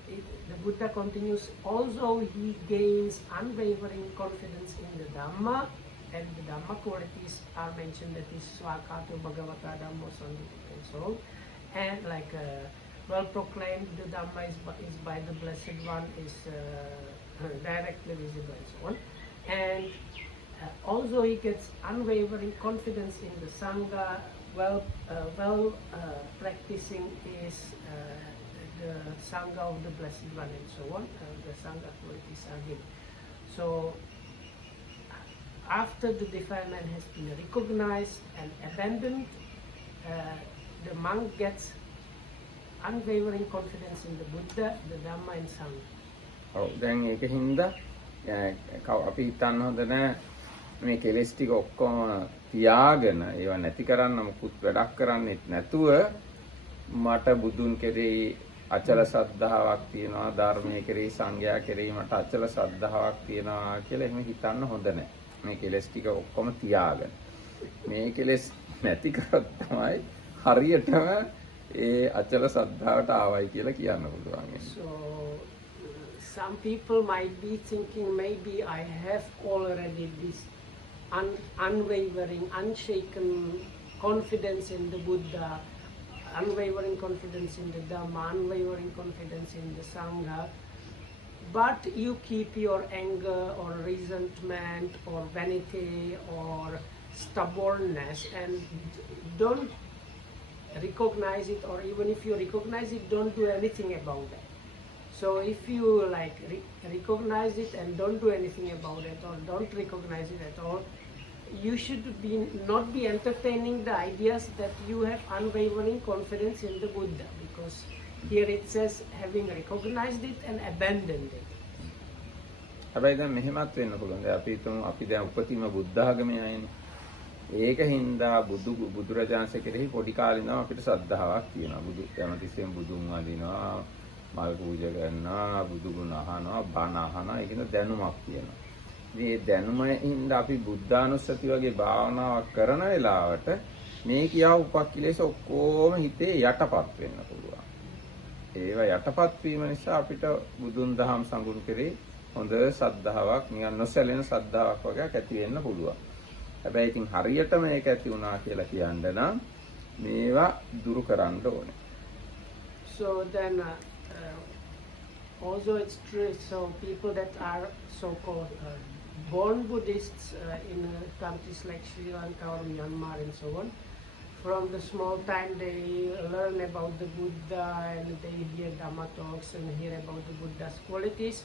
the Buddha continues, also he gains unwavering confidence in the Dhamma, and the Dhamma qualities are mentioned, that is Swakato Bhagavata Dhammo Sandhita and so on. And like well proclaimed, the Dhamma is by the Blessed One, is directly visible and so on. And also he gets unwavering confidence in the Sangha, practicing is the Sangha of the Blessed One and so on. The Sangha qualities are given. So after the defilement has been recognized and abandoned, the monk gets unwavering confidence in the Buddha, the Dhamma and Sangha. ඔව් දැන් ඒකින්ද අපි හිතන්න හොඳ නැහැ මේ කෙලෙස් ටික ඔක්කොම තියාගෙන ඒවා නැති කරන්න මුකුත් වැඩක් කරන්නෙත් නැතුව මට බුදුන් කෙරෙහි අචල ශ්‍රද්ධාවක් තියෙනවා, ධර්මයේ කෙරෙහි සංඝයා කෙරෙහි මට අචල ශ්‍රද්ධාවක් තියෙනවා කියලා එහෙම හිතන්න හොඳ නැහැ. මේ කෙලෙස් ටික ඔක්කොම තියාගෙන මේ කෙලෙස් නැති කරොත් තමයි හරියටම ඒ අචල ශ්‍රද්ධාවට ආවයි කියලා කියන්න පුළුවන්. So some people might be thinking, maybe I have already this unwavering, unshaken confidence in the Buddha, unwavering confidence in the Dhamma, unwavering confidence in the Sangha, but you keep your anger or resentment or vanity or stubbornness and don't recognize it, or even if you recognize it, don't do anything about it. So if you like recognize it and don't do anything about it, or don't recognize it at all, you should not be entertaining the ideas that you have unwavering confidence in the Buddha, because here it says having recognized it and abandoned it. හැබැයි දැන් මෙහෙමත් වෙන්න පුළුවන්. දැන් අපි හිතමු අපි දැන් උපතිම බුද්ධ ආගමේ අයනේ. ඒකින්දා බුදුරජාණන්සේ කෙරෙහි පොඩි කාලේ ඉඳන් අපිට ශ්‍රද්ධාවක් තියෙනවා. බුදු හැමතිස්සෙම බුදුන් වදිනවා, මල් පූජා කරනවා, බුදු ගුණ අහනවා, බණ අහනවා. ඒකින්ද දැනුමක් තියෙනවා. මේ දැනුමින්ද අපි බුද්ධානුස්සති වගේ භාවනාවක් කරන වෙලාවට මේ කියා උපක්ඛිලේශ ඔක්කොම හිතේ යටපත් වෙන්න පුළුවන්. ඒවා යටපත් වීම නිසා අපිට බුදුන් දහම් සංගුණ කෙරේ හොඳ ශ්‍රද්ධාවක්, නිකන් නොසැලෙන ශ්‍රද්ධාවක් වගේ ඇති වෙන්න පුළුවන්. හැබැයි ඉතින් හරියටම මේක ඇති වුණා කියලා කියන්න නම් මේවා දුරු කරන්න ඕනේ. So then also it's true, so people that are so-called born Buddhists in countries like Sri Lanka or Myanmar and so on, from the small time they learn about the Buddha and they hear Dhamma talks and hear about the Buddha's qualities.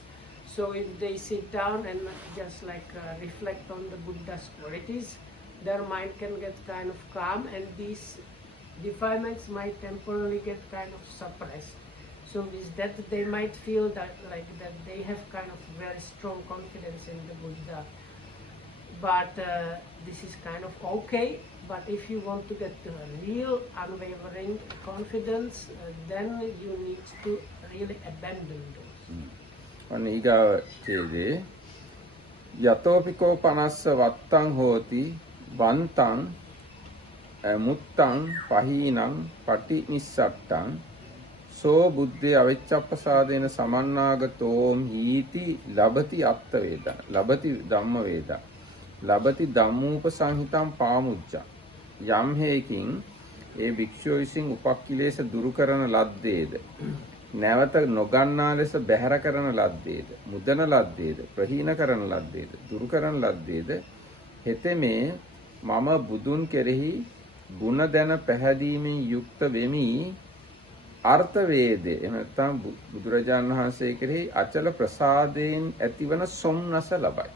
So if they sit down and just like reflect on the Buddha's qualities, their mind can get kind of calm, and these defilements might temporarily get kind of suppressed. So with that, they might feel that like that they have kind of very strong confidence in the Buddha. But this is kind of okay. But if you want to get to a real unwavering confidence, then you need to really abandon those. අන්න ඊගාව ඡේදේ යතෝපිකෝ පනස්ස වත්තං හෝති වන්තං මුත්තං පහීනං පටිනිස්සට්ටං සෝ බුද්ධේ අවිච්ඡප්පසාදේන සමන්නාගතෝම් හීති ලබති අත්ථ වේදන ලබති ධම්ම වේදා ලබති ධම්මූපසංහිතං පාමුජ්ජං යම් හේකින් ඒ භික්ෂුව විසින් උපක්ඛිලේශ දුරු කරන ලද්දේද නැවත නොගන්නා ලෙස බැහැර කරන ලද්දේද මුදන ලද්දේද ප්‍රහීන කරන ලද්දේද දුරු කරන ලද්දේද හෙතෙමේ මම බුදුන් කෙරෙහි ගුණ දැන පැහැදීමෙන් යුක්ත වෙමි අර්ථ වේදේ එහෙම නැත්නම් බුදුරජාණන් වහන්සේ කෙරෙහි අචල ප්‍රසාදයෙන් ඇතිවන සොම්නස ලබයි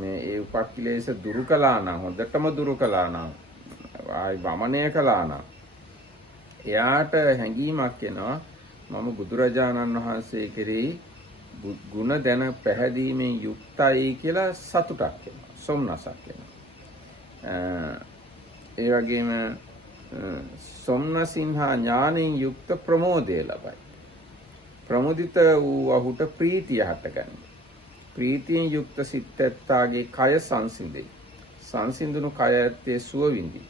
මේ ඒ උපක්ඛිලේශ දුරු කළා නම් හොඳටම දුරු කළා නම් ආයි වමනය කළා නම් එයාට හැඟීමක් එනවා මම බුදුරජාණන් වහන්සේ කෙරෙහි ගුණ දැන පැහැදීමෙන් යුක්තයි කියලා සතුටක් එනවා සොම්නසක් එනවා ඒ වගේම සොම්නසින්හා ඥානෙන් යුක්ත ප්‍රමෝදය ලබයි ප්‍රමුදිත වූ ඔහුට ප්‍රීතිය හටගන්නේ ප්‍රීතියෙන් යුක්ත සිත් ඇත්තාගේ කය සංසිඳේ සංසිඳුණු කය ඇත්තේ සුව විඳී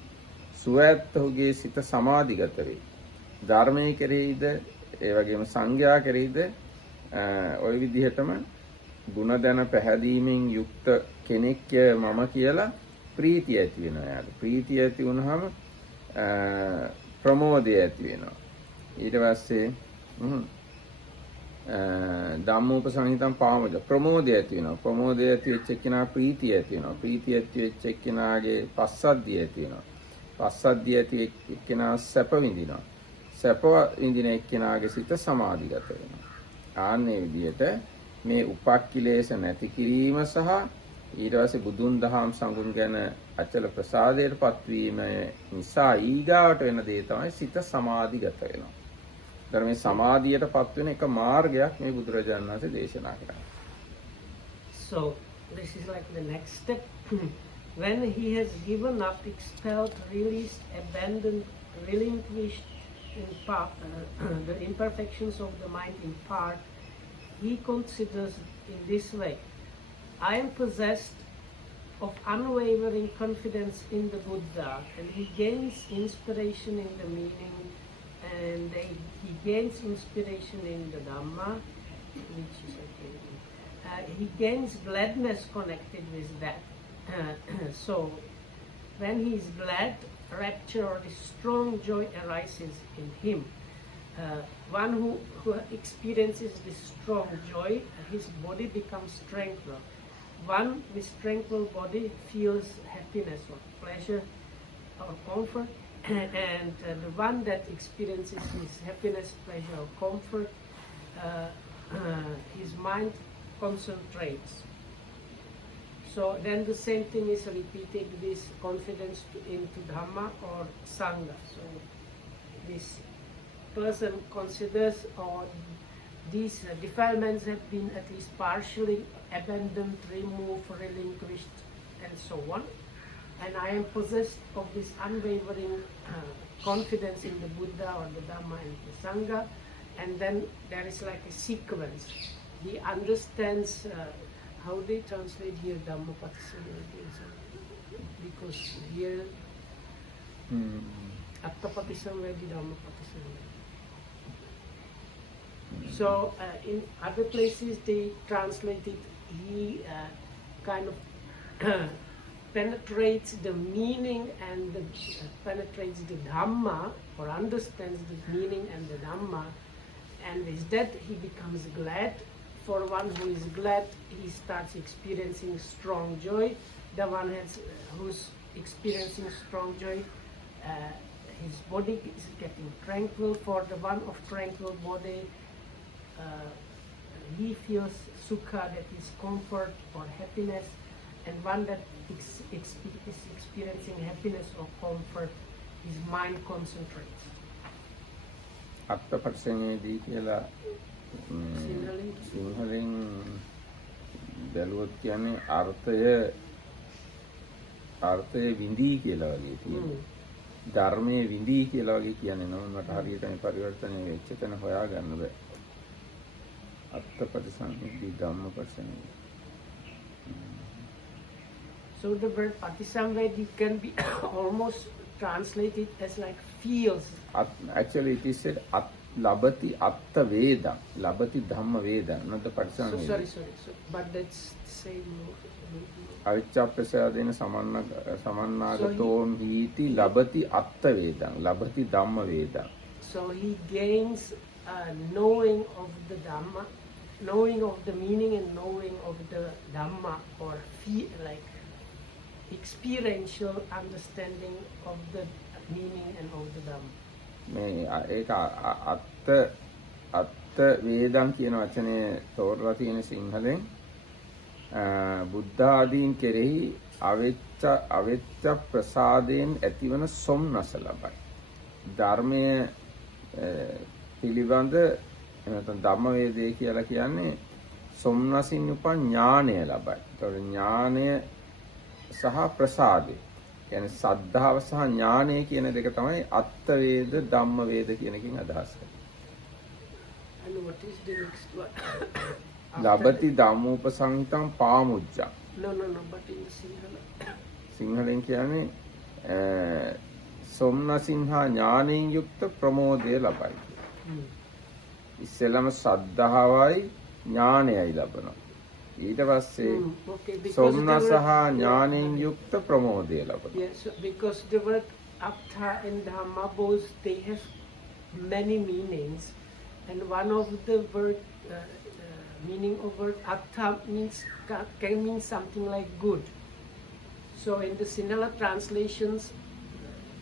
සුව ඇත්තහුගේ සිත සමාධිගත වේ ධර්මයේ කෙරෙහිද ඒ වගේම සංඝයා කෙරෙහිද ওই විදිහටම ಗುಣ දැන පැහැදීමෙන් යුක්ත කෙනෙක් මම කියලා ප්‍රීතිය ඇති වෙනවා යාළුවා. ප්‍රීතිය ඇති වුනහම ප්‍රමෝදය ඇති වෙනවා. ඊට පස්සේ ධම්මෝපසංහිතං පාමජ ප්‍රමෝදය ඇති වෙනවා. ප්‍රමෝදය ඇති වෙච්ච එක්කෙනා ප්‍රීතිය ඇති වෙනවා. ප්‍රීතිය ඇති වෙච්ච එක්කෙනාගේ පස්සද්ධිය ඇති වෙනවා. පස්සද්ධිය ඇති එක්කෙනා සැප විඳිනවා. සැප විඳින එක්කෙනාගේ සිත සමාධිගත වෙනවා. ආන්නේ විදිහට මේ උපක්ඛිලේශ නැති කිරීම සහ ඊට පස්සේ බුදුන් දහම් සංගුණ ගැන අචල ප්‍රසාදයටපත් වීම නිසා ඊගාවට වෙන දේ තමයි සිත සමාධිගත වෙනවා. ඒතර මේ සමාධියටපත් වෙන එක මාර්ගයක් මේ බුදුරජාණන් වහන්සේ දේශනා කරන්නේ. So this is like the next step. When he has given up, expelled, released, abandoned, relinquished in part, the imperfections of the mind in part, he considers in this way: I am possessed of unwavering confidence in the Buddha, and he gains inspiration in the meaning, and he gains inspiration in the Dhamma, which is okay. He gains gladness connected with that. So, when he is glad, rapture or strong joy arises in him. One who experiences this strong joy, his body becomes tranquil. One with tranquil body feels happiness or pleasure or comfort, and the one that experiences his happiness, pleasure or comfort, his mind concentrates. So then the same thing is repeated, this confidence into Dhamma or Sangha. So this person considers or these defilements have been at least partially abandoned, removed, relinquished, and so on. And I am possessed of this unwavering confidence in the Buddha or the Dhamma and the Sangha. And then there is like a sequence. He understands, how they translate here Dhammapatisana, because here Attapatisana, Dhammapatisana. So in other places they translate it, he kind of penetrates the meaning and penetrates the Dhamma, or understands the meaning and the Dhamma, and with that he becomes glad. For one who is glad, he starts experiencing strong joy. The one who's experiencing strong joy, his body is getting tranquil. For the one of tranquil body, he feels sukha, that is comfort or happiness, and one that is experiencing happiness or comfort, his mind concentrates. අත්පටිසංවේදී කියලා සිංහලෙන් බැලුවොත් කියන්නේ අර්ථය විඳී කියලා වගේ තියෙනවා. ධර්මයේ විඳී කියලා වගේ කියන්නේ නෝ මට හරියට මේ පරිවර්තනය වෙච්ච තැන හොයාගන්න බෑ. අත්පටිසංවේදී ධම්මපටිසංවේදී. So the word patisamvedi can be almost translated as like feels. Actually it is said labati atta veda, labati dhamma veda, not the patisamvedi. Sorry. But that's the same. අවිච්ඡාප්‍රසාදේන සමන්නාගතෝම් හීති ලබති අත්ත වේදං ලබති ධම්ම වේදං. So he gains knowing of the Dhamma, knowing of the meaning and knowing of the Dhamma, or like experiential understanding of the meaning and of the Dhamma. මේ ඒක අත්ත වේදං කියන වචනේ තෝරලා තියෙන සිංහලෙන් බුද්ධ ආදීන් කෙරෙහි අවෙච්ච ප්‍රසාදයෙන් ඇතිවන සොම්නස ලබයි. ධර්මයේ පිළිබඳ නැත්නම් ධම්ම වේදේ කියලා කියන්නේ සොම්නසින් උපන් ඥානය ලබයි. ඒතකොට ඥානය සහ ප්‍රසාදය කියන්නේ සද්ධාව සහ ඥානය කියන දෙක තමයි අත්ත වේද ධම්ම වේද කියන එකකින් අදහස් කරන්නේ. And what is the next one? ලබති ධම්මෝපසංතං පාමුජ්ජං. No, but in the Sinhala. සිංහලෙන් කියන්නේ සොම්නසින්හා ඥානයෙන් යුක්ත ප්‍රමෝදය ලබයි. ඉස්සෙල්ලම ශ්‍රද්ධාවයි ඥානයයි ලබනවා. ඊට පස්සේ සොම්නස හා ඥානයෙන් යුක්ත ප්‍රමෝදය ලබනවා. Yes, because the word Attha and Dhamma both they have many meanings, and one of the word meaning of word Attha can mean something like good. So in the Sinhala translations,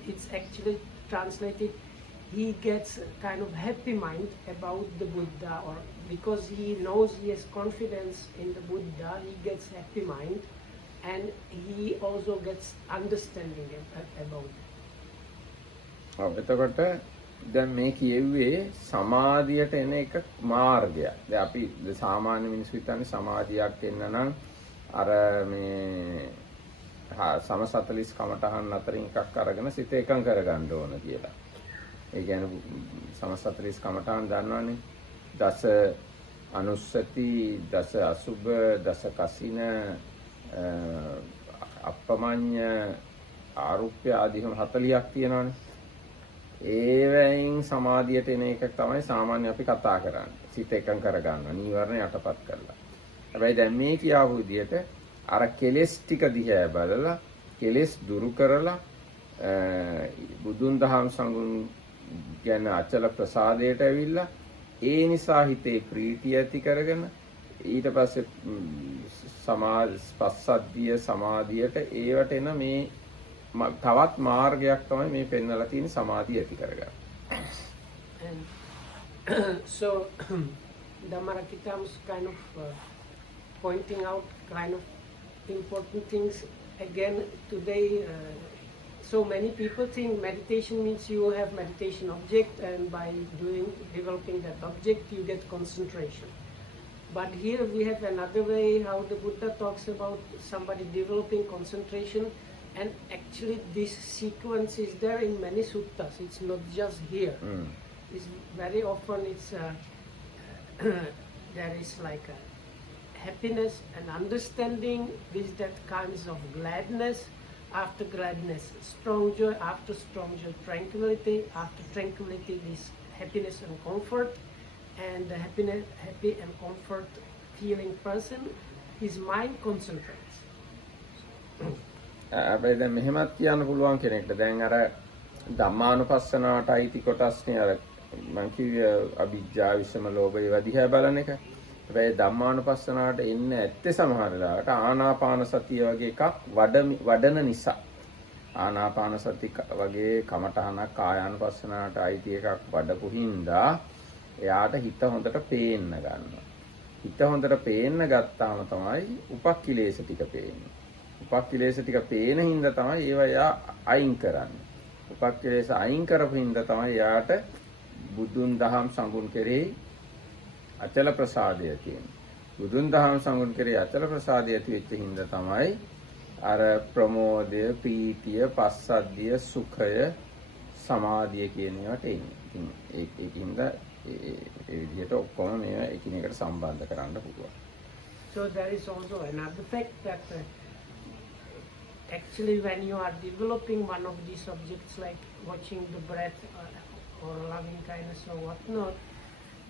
it's actually translated, he gets a kind of happy mind about the Buddha, or because he knows he has confidence in the Buddha, he gets happy mind, and he also gets understanding about it. එතකොට දැන් මේ කියෙව්වේ සමාධියට එන එක මාර්ගයක්. දැන් අපි සාමාන්‍ය මිනිස්සු හිතන්නේ සමාධියක් එන්න නම් අර මේ සම 40 කමටහන් අතරින් එකක් අරගෙන සිත එකඟ කරගන්න ඕන කියලා. ඒ කියන්නේ සම 40 කමටහන් දන්නවනේ. දස අනුස්සති, දස අසුභ, දස කසින, අප්පමඤ්ඤ, ආරුප්‍ය ආදීම 40ක් තියෙනවනේ. ඒවෙන් සමාධියට එන එක තමයි සාමාන්‍ය අපි කතා කරන්නේ. සිත එකඟ කරගන්නවා, නීවරණ යටපත් කරලා. හැබැයි දැන් මේ කියාපු විදිහට අර කෙලෙස් ටික දිහා බලලා, කෙලෙස් දුරු කරලා බුදුන් දහම් සංගුණ ගැන අචල ප්‍රසාදයට ඇවිල්ලා ඒ නිසා හිතේ ප්‍රීතිය ඇති කරගෙන ඊට පස්සේ පස්සද්ධිය සමාධියට ඒවට එන මේ තවත් මාර්ගයක් තමයි මේ පෙන්වලා තියෙන සමාධිය ඇති කරගන්න. And so Dhammarakita's kind of pointing out kind of important things again today. So many people think meditation means you have meditation object, and by developing that object you get concentration. But here we have another way how the Buddha talks about somebody developing concentration. And actually this sequence is there in many suttas. It's not just here. It's very often there is like a happiness and understanding, with that kinds of gladness, after gladness strong joy, after strong joy tranquility, after tranquility this happiness and comfort, and the happy and comfort feeling person, his mind concentrates. අපේ දැන් මෙහෙමත් කියන්න පුළුවන් කෙනෙක්ට දැන් අර ධම්මානුපස්සනාවට අයිති කොටස්නේ අර මම කිව්වේ අවිජ්ජා විෂම ලෝභය වදිහා බලන එක. හැබැයි ධම්මානුපස්සනාවට එන්නේ ඇත්තේ සමහර වෙලාවට ආනාපාන සතිය වගේ එකක් වඩන නිසා. ආනාපාන සති වගේ කමඨහනක් කායානුපස්සනාවට අයිති එකක් වඩපු හින්දා එයාට හිත හොඳට පේන්න ගන්නවා. හිත හොඳට පේන්න ගත්තාම තමයි උපක්ඛිලේශ ටික පේන්නේ. උපක්ඛිලේශ ටික පේන හින්දා තමයි ඒවා යා අයින් කරන්නේ. උපක්ඛිලේශ අයින් කරපු හින්දා තමයි යාට බුදුන් දහම් සඟුන් කෙරෙහි අචල ප්‍රසාදය තියෙන්නේ. බුදුන් දහම් සඟුන් කෙරෙහි අචල ප්‍රසාදය ඇති වෙච්ච හින්දා තමයි අර ප්‍රමෝදය, ප්‍රීතිය, පස්සද්ධිය, සුඛය, සමාධිය කියන ඒවාට එන්නේ. ඉතින් ඒකින්ද ඒ විදිහට ඔක්කොම මේවා එකිනෙකට සම්බන්ධ කරන්න පුළුවන්. So there is also another fact that actually when you are developing one of these subjects like watching the breath or loving kindness or whatnot,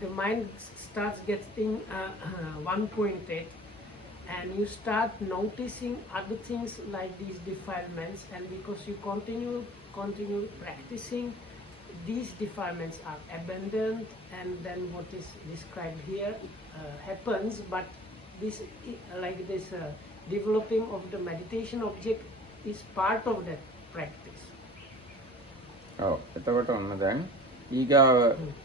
the mind starts getting one-pointed and you start noticing other things like these defilements, and because you continue practicing, these defilements are abandoned, and then what is described here happens. But this developing of the meditation object is part of that practice. ඔව් එතකොට ඔන්න දැන් ඊගාව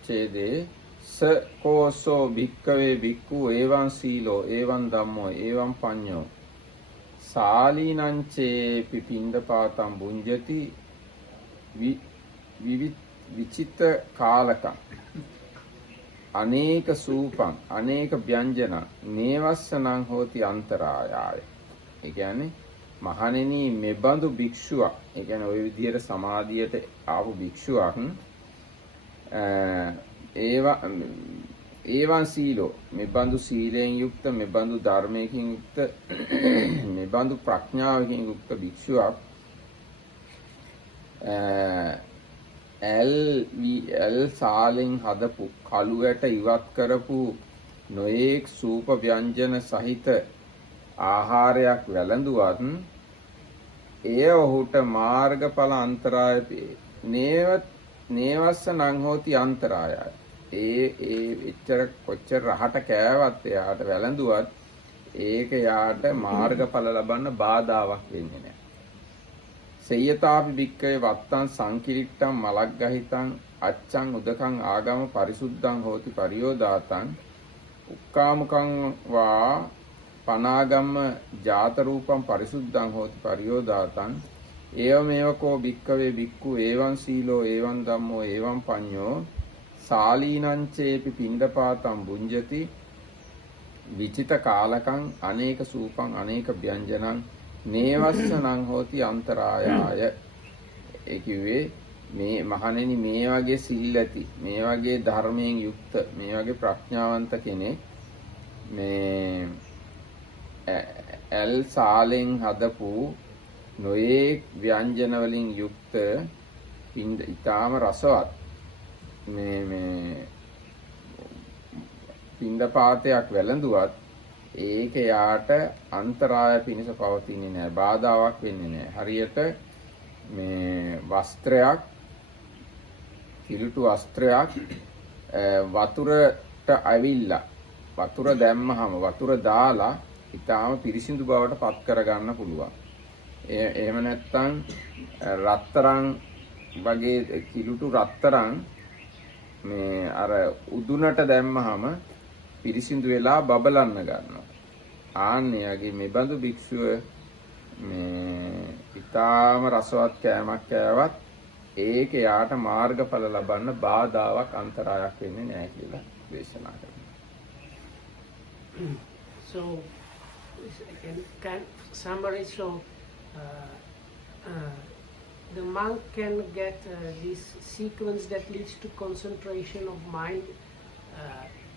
ඡේදේ ස කෝසෝ භික්කවේ භික්ඛු ඒවං සීලෝ ඒවං ධම්මෝ ඒවං පඤ්ඤෝ සාලීනංචේ පිපින්දපාතං බුඤ්ජති විචිත කාලකං අනේක සූපං අනේක ව්‍යංජන නේවස්සනං හෝති අන්තරායාය. ඒ කියන්නේ මහණෙනි මෙබඳු භික්ෂුවක්, ඒ කියන්නේ ওই විදිහට සමාධියට ආපු භික්ෂුවක් ඒවන් සීලෝ මෙබඳු සීලයෙන් යුක්ත, මෙබඳු ධර්මයකින් යුක්ත, මෙබඳු ප්‍රඥාවකින් යුක්ත භික්ෂුවක් එල් සාලෙන් හදපු කළුවට ඉවත් කරපු නොයේක් සූප ව්‍යංජන සහිත ආහාරයක් වැළඳුවත් එය ඔහුට මාර්ගඵල අන්තරාය නේවස්ස නං හෝති අන්තරායයි. ඒ එච්චර කොච්චර රහට කෑවත් එයාට වැළඳුවත් ඒක යාට මාර්ගඵල ලබන්න බාධාවක් වෙන්නේ නැහැ. සේයතාපි භික්කවේ වත්තං සංකිලිට්ඨං මලග්ගහිතං අච්ඡං උදකං ආගම පරිසුද්ධං හෝති පරියෝදාතං උක්කාමුකං වා පනාගම්ම ජාත රූපං පරිසුද්ධං හෝති පරියෝදාතං ඒවමේව කෝ භික්කවේ භික්ඛු ඒවං සීලෝ ඒවං ධම්මෝ ඒවං පඤ්ඤෝ සාලීනංචේපි පින්ඩපාතං බුඤ්ජති විචිත කාලකං අනේක සූපං අනේක ව්‍යංජනං නේවස්සනං හෝති අන්තරායාය. ඒ කිව්වේ මේ මහණෙනි මේ වගේ සිල් ඇති, මේ වගේ ධර්මයෙන් යුක්ත, මේ වගේ ප්‍රඥාවන්ත කෙනෙක් මේ එල් සාලෙන් හදපු නොයේක් ව්‍යංජන වලින් යුක්ත ඊටාම රසවත් මේ පින්ඩපාතයක් වැළඳුවත් ඒක යාට අන්තරාය පිණිස පවතින්නේ නැහැ, බාධාවක් වෙන්නේ නැහැ. හරියට මේ වස්ත්‍රයක්, කිලුටු වස්ත්‍රයක් වතුරට අවිල්ලා වතුර දැම්මහම වතුර දාලා ඊටාම පිරිසිදු බවට පත් කරගන්න පුළුවන්. එහෙම නැත්නම් රත්තරන් වගේ කිලුටු රත්තරන් මේ අර උදුනට දැම්මහම පිරිසිදු වෙලා බබලන්න ගන්නවා. ආන්නේයගේ මේ බඳු භික්ෂුව මේ ඊටාම රසවත් කෑමක් කෑවත් ඒක යාට මාර්ගඵල ලබන්න බාධාවක් අන්තරායක් වෙන්නේ නැහැ කියලා දේශනා කරනවා. So can summary, so the monk can get this sequence that leads to concentration of mind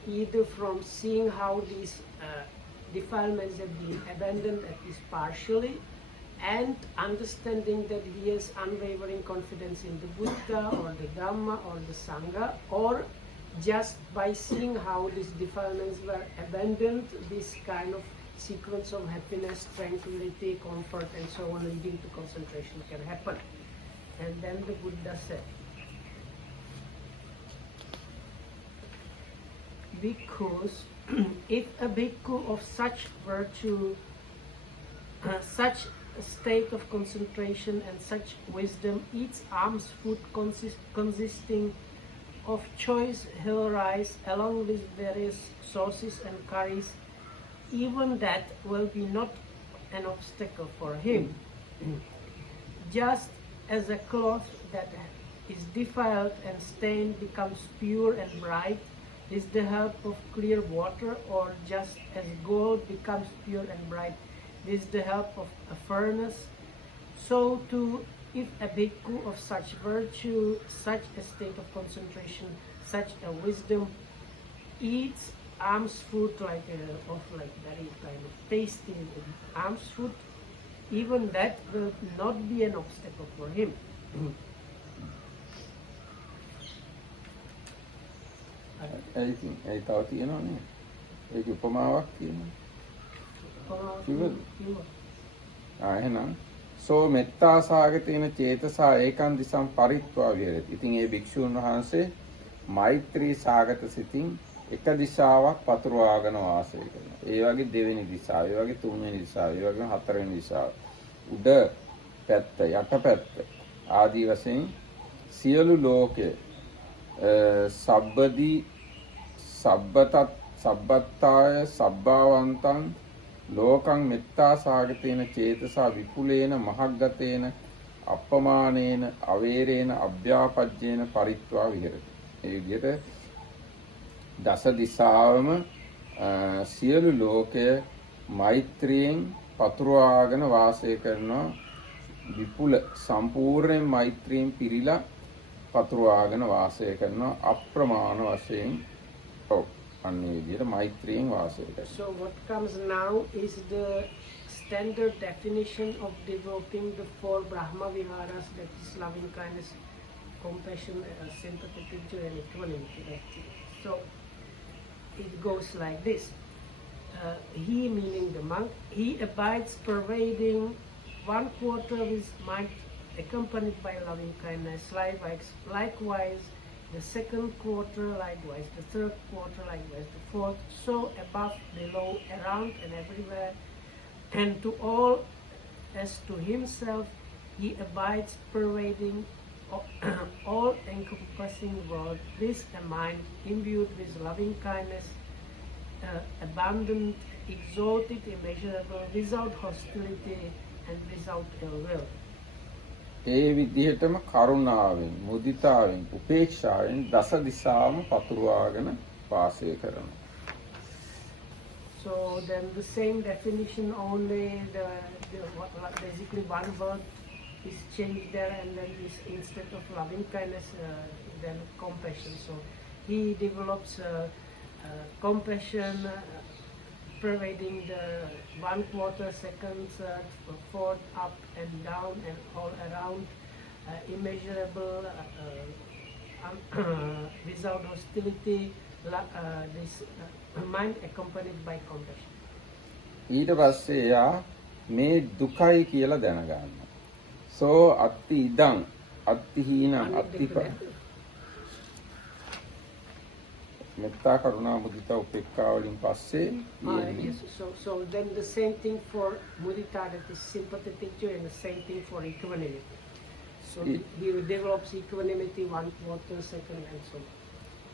either from seeing how these defilements have been abandoned at least partially, and understanding that he has unwavering confidence in the Buddha or the Dhamma or the Sangha, or just by seeing how these defilements were abandoned, this kind of sequence of happiness, tranquility, comfort and so on leading to concentration can happen. And then the Buddha said, because if a bhikkhu of such virtue, such a state of concentration and such wisdom eats alms food consisting of choice hill rice along with various sauces and curries, even that will be not an obstacle for him. Just as a cloth that is defiled and stained becomes pure and bright with the help of clear water, or just as gold becomes pure and bright with the help of a furnace, so too if a bhikkhu of such virtue, such a state of concentration, such a wisdom, eats alms food like very kind of tasty alms food, even that will not be an obstacle for him. ඒ තව තියෙනවා නේ. ඒක උපමාවක් කියනවා. කිව්වද? එහෙනම් සෝ මෙත්තා සාගතේන චේතසා ඒකන් දිසම් පරිත්වා විහෙරති. ඉතින් ඒ භික්ෂුන් වහන්සේ මෛත්‍රී සාගත සිතින් එක දිශාවක් පතුරවාගෙන වාසය කරනවා. ඒ වගේ දෙවෙනි දිශාව, ඒ වගේ තුන්වෙනි දිශාව, ඒ වගේ හතරවෙනි දිශාව. උඩ පැත්ත, යට පැත්ත ආදී වශයෙන් සියලු ලෝකයේ සබ්බදී සබ්බත්තාය සබ්බාවන්තං ලෝකං මෙත්තා සාගතේන චේතසා විපුලේන මහග්ගතේන අප්පමානේන අවේරේන අභ්‍යාපජ්ජේන පරිත්වා විහෙරති. ඒ විදිහට දස දිසාවම සියලු ලෝකය මෛත්‍රියෙන් පතුරවාගෙන වාසය කරනවා. විපුල සම්පූර්ණයෙන් මෛත්‍රියෙන් පිරීලා පතුරවාගෙන වාසය කරනවා අප්‍රමාණ වශයෙන්. අන්නේ විදිහට මෛත්‍රියෙන් වාසය කරනවා. So what comes now is the standard definition of developing the four Brahma Viharas, that is loving kindness, compassion, sympathetic joy and equanimity. So it goes like this. He, meaning the monk, he abides pervading one quarter with might accompanied by loving kindness, likewise the second quarter, likewise the third quarter, likewise the fourth, so above, below, around and everywhere, and to all as to himself he abides pervading all encompassing world with a mind imbued with loving kindness, abundant, exalted, immeasurable, without hostility and without ill will. ඒ විදිහටම කරුණාවෙන්, මුදිතාවෙන්, උපේක්ෂාවෙන් දස දිසාම පතුරවාගෙන වාසය කරනවා. So then the same definition, only basically one word is changed there, and then this, instead of loving kindness, then compassion. So he develops compassion, pervading the one quarter, second, third, fourth, up and down and all around, immeasurable, without hostility, this mind accompanied by compassion. ඊට පස්සේ යා මේ දුකයි කියලා දැනගන්නවා. සෝ අත්ති ඉදං අත්ති හීනං අත්ති මෙත්තා කරුණා මුදිතා උපේක්ඛා වලින් පස්සේ yes. So then the same thing for mudita, that is sympathetic joy, and the same thing for equanimity. So he develops equanimity one quarter, second, and so on.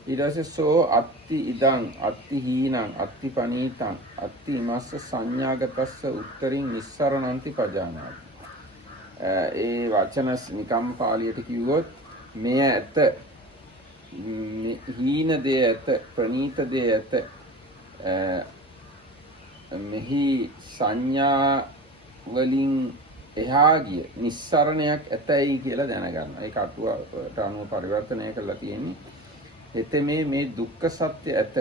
ඊට පස්සේ සෝ අත්ති ඉදං අත්ති හීනං අත්ති පනීතං අත්ති ඉමස්ස සංඥාගතස්ස උත්තරින් නිස්සරණන්ති පජානාති. ඒ වචන නිකම් පාලියට කිව්වොත් මෙය ඇත, හීන දේ ඇත, ප්‍රනීත දේ ඇත, මෙහි සංඥා වලින් එහා ගිය නිස්සරණයක් ඇතයි කියලා දැනගන්නවා. ඒක අටුවට අනුව පරිවර්තනය කරලා තියෙන්නේ. එතෙමේ මේ දුක්ඛ සත්‍ය ඇත,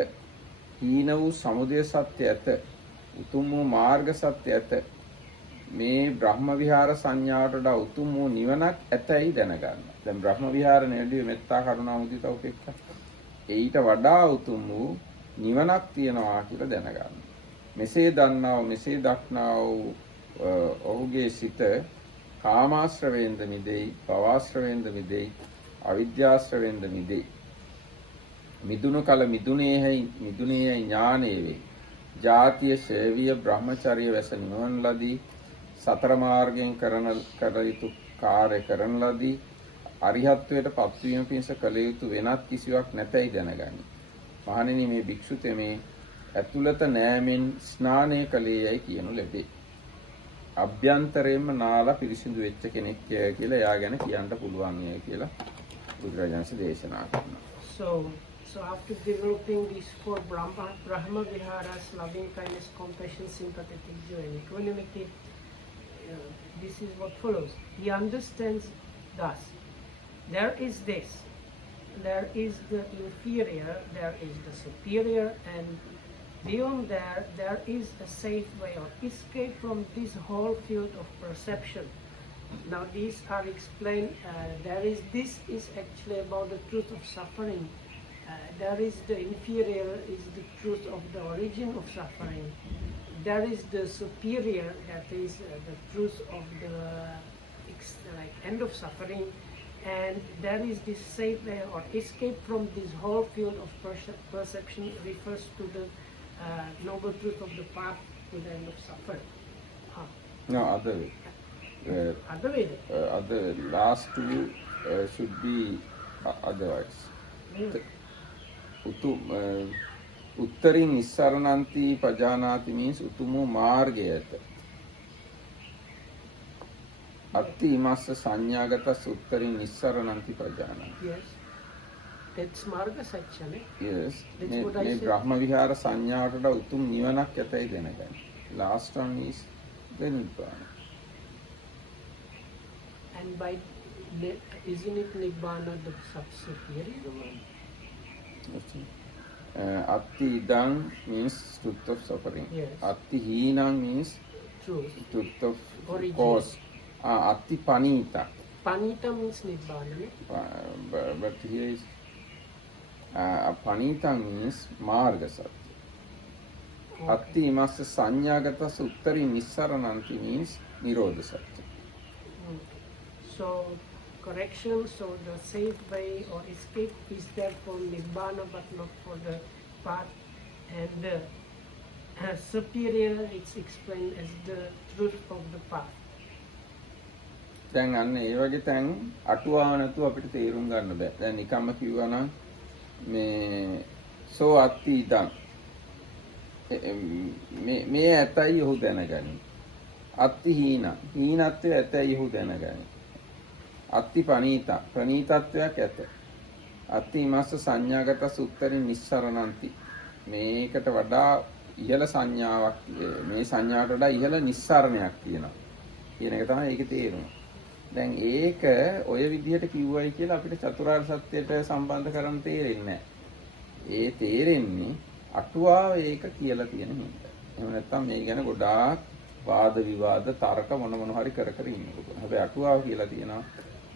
හීන වූ සමුදය සත්‍ය ඇත, උතුම් වූ මාර්ග සත්‍ය ඇත, මේ බ්‍රහ්ම විහාර සංඥාවට වඩා උතුම් වූ නිවනක් ඇතයි දැනගන්නවා. දැන් බ්‍රහ්ම විහාර නෙවෙයි මෙත්තා කරුණා මුදිතා උපේක්ඛා. ඊට වඩා උතුම් වූ නිවනක් තියනවා කියලා දැනගන්නවා. මෙසේ දන්නා වූ, මෙසේ දක්නා වූ ඔහුගේ සිත කාමාශ්‍රවයෙන්ද මිදෙයි, භවශ්‍රවයෙන්ද මිදෙයි, අවිද්‍යාශ්‍රවයෙන්ද මිදෙයි. මිදුණු කල මිදුණේ ඥානෙ වේ. ජාතිය සේවිය බ්‍රහ්මචර්ය වැස නිවන ලදී. සතර මාර්ගයෙන් කර යුතු කාර්ය කරන ලදී. අරිහත්වයට පත්වීම පිණිස කළ යුතු වෙනත් කිසිවක් නැතයි දැනගනි. මහණෙනි මේ භික්ෂුතෙ මේ ඇතුළත නෑමෙන් ස්නානය කළේ යයි කියනු ලැබේ. අභ්‍යන්තරයෙන්ම නාලා පිරිසිදු වෙච්ච කෙනෙක් කියලා එයා ගැන කියන්න පුළුවන් ය කියලා බුදුරජාණන් වහන්සේ දේශනා කරනවා. So after developing these four Brahma Viharas, loving kindness, compassion, sympathetic joy, and equanimity, this is what follows. He understands thus. There is this. There is the inferior, there is the superior, and beyond there is a safe way of escape from this whole field of perception. Now these are explained. This is actually about the truth of suffering. There is the inferior, is the truth of the origin of suffering. There is the superior, that is the truth of the end of suffering. And there is this safe way or escape from this whole field of perception, refers to the noble truth of the path to the end of suffering. No, other way. Other way. Other last two should be otherwise. උත්තරින් නිස්සරණන්ති පජානාති means උතුමෝ මාර්ගයට. අත්ති ඉමස්ස සංඥාගතස් උත්තරින් නිස්සරණන්ති පජානාති. Yes. That's marga actually. Yes. That's what I මේ said. බ්‍රහ්ම විහාර සංඥාවට උතුම් නිවනක් ඇතයි දැනගන්න. Last one is the Nibbana. And by isn't it Nibbana the superior one? Atti idang means truth of suffering. Yes. Atti hinang means truth of Origin. cause. Atti panita. Panita means Nibbana. But here is panita means marga satya. Okay. Atti imassa sanyagata uttari nissarananti means nirodha satya. Okay. So correction, so the safe way or escape is there for Nibbana but not for the path. And the superior, it's explained as the truth of the path. දැන් අන්න ඒ වගේ තැන් අටුවාව නැතුව අපිට තේරුම් ගන්න බෑ. දැන් නිකම්ම කිව්වා නම් මේ සෝ අත්ති ඉදන් මේ ඇතයි ඔහු දැනගනි. අත්ති හීනත්වය ඇතයි ඔහු දැනගනි. අත්ති ප්‍රනීතත්වයක් ඇත. අත්ති ඉමස්ස සංඥාගත සුත්තරින් නිස්සරණන්ති. මේකට වඩා ඉහළ සංඥාවක් මේ සංඥාවට වඩා ඉහළ නිස්සරණයක් තියෙනවා. කියන එක තමයි ඒකේ තේරුම. දැන් ඒක ඔය විදිහට කිව්වයි කියලා අපිට චතුරාර්ය සත්‍යයට සම්බන්ධ කරන්න තේරෙන්නේ නැහැ. ඒ තේරෙන්නේ අටුවාව ඒක කියලා තියෙන හින්දා. එහෙම නැත්නම් මේ ගැන ගොඩාක් වාද විවාද තර්ක මොන හරි කර ඉන්නකොට. හැබැයි අටුවාව කියලා තියෙනවා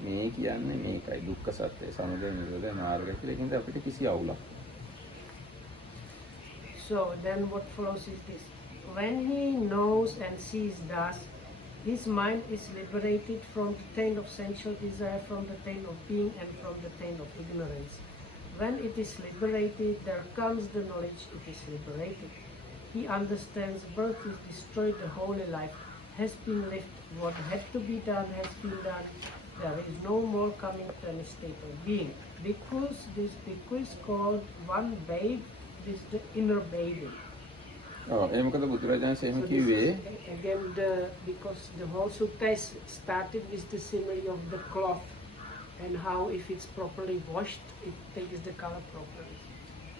මේ කියන්නේ මේකයි දුක්ඛ සත්‍ය සමුදය නිරෝධ මාර්ගය කියලා. ඒකින්ද අපිට කිසි අවුලක්. So then what follows is this. When he knows and sees thus, his mind is liberated from the taint of sensual desire, from the taint of being, and from the taint of ignorance. When it is liberated, there comes the knowledge it is liberated. He understands birth is destroyed, the holy life has been lived, what had to be done has been done. There is no more coming to any state of being. Because this bhikkhu is called one babe, this is the inner bathing. ඒ මොකද බුදුරජාණන් එහෙම So කිව්වේ again, because the whole sutta is started with the simile of the cloth and how if it's properly washed, it takes the color properly.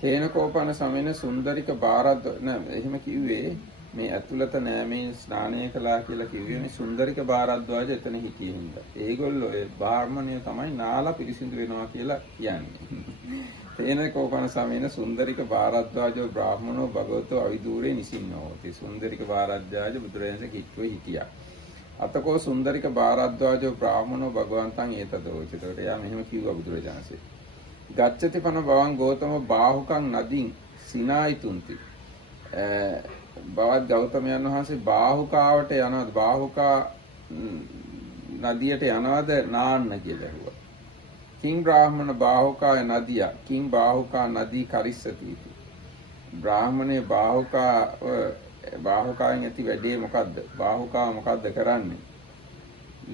තේන කෝපන සමෙන සුන්දරික බාරද්ද නෑ එහෙම කිව්වේ මේ ඇතුළත නෑමේ ස්නානය කළා කියලා කිව්වේ මේ සුන්දරික බාරද්වාජ එතන හිටියේ හින්දා. ඒගොල්ලෝ ඒ බාර්මණය තමයි නාලා පිරිසිදු වෙනවා කියලා කියන්නේ. තේන කෝපන සමේන සුන්දරික බාරද්වාජෝ බ්‍රාහ්මණෝ භගවතෝ අවිදූරේ නිසින්නෝ. ඒ සුන්දරික බාරද්වාජ බුදුරජාණන් කිව්වේ හිටියා. අතකෝ සුන්දරික බාරද්වාජෝ බ්‍රාහ්මණෝ භගවන්තං ඒතදෝ. ඒකට එයා මෙහෙම කිව්වා බුදුරජාණන්සේ. ගච්ඡති පන බවං ගෞතම බාහුකං නදීන් සිනායිතුන්ති. බවත් ගෞතමයන් වහන්සේ බාහුකාවට යනවාද බාහුකා නදියට යනවාද නාන්න කියලා ඇහුවා. කිං බ්‍රාහ්මණ බාහුකාය නදිය කිං බාහුකා නදී කරිස්සති. බ්‍රාහ්මණේ බාහුකායෙන් ඇති වැඩේ මොකද්ද? බාහුකා මොකද්ද කරන්නේ?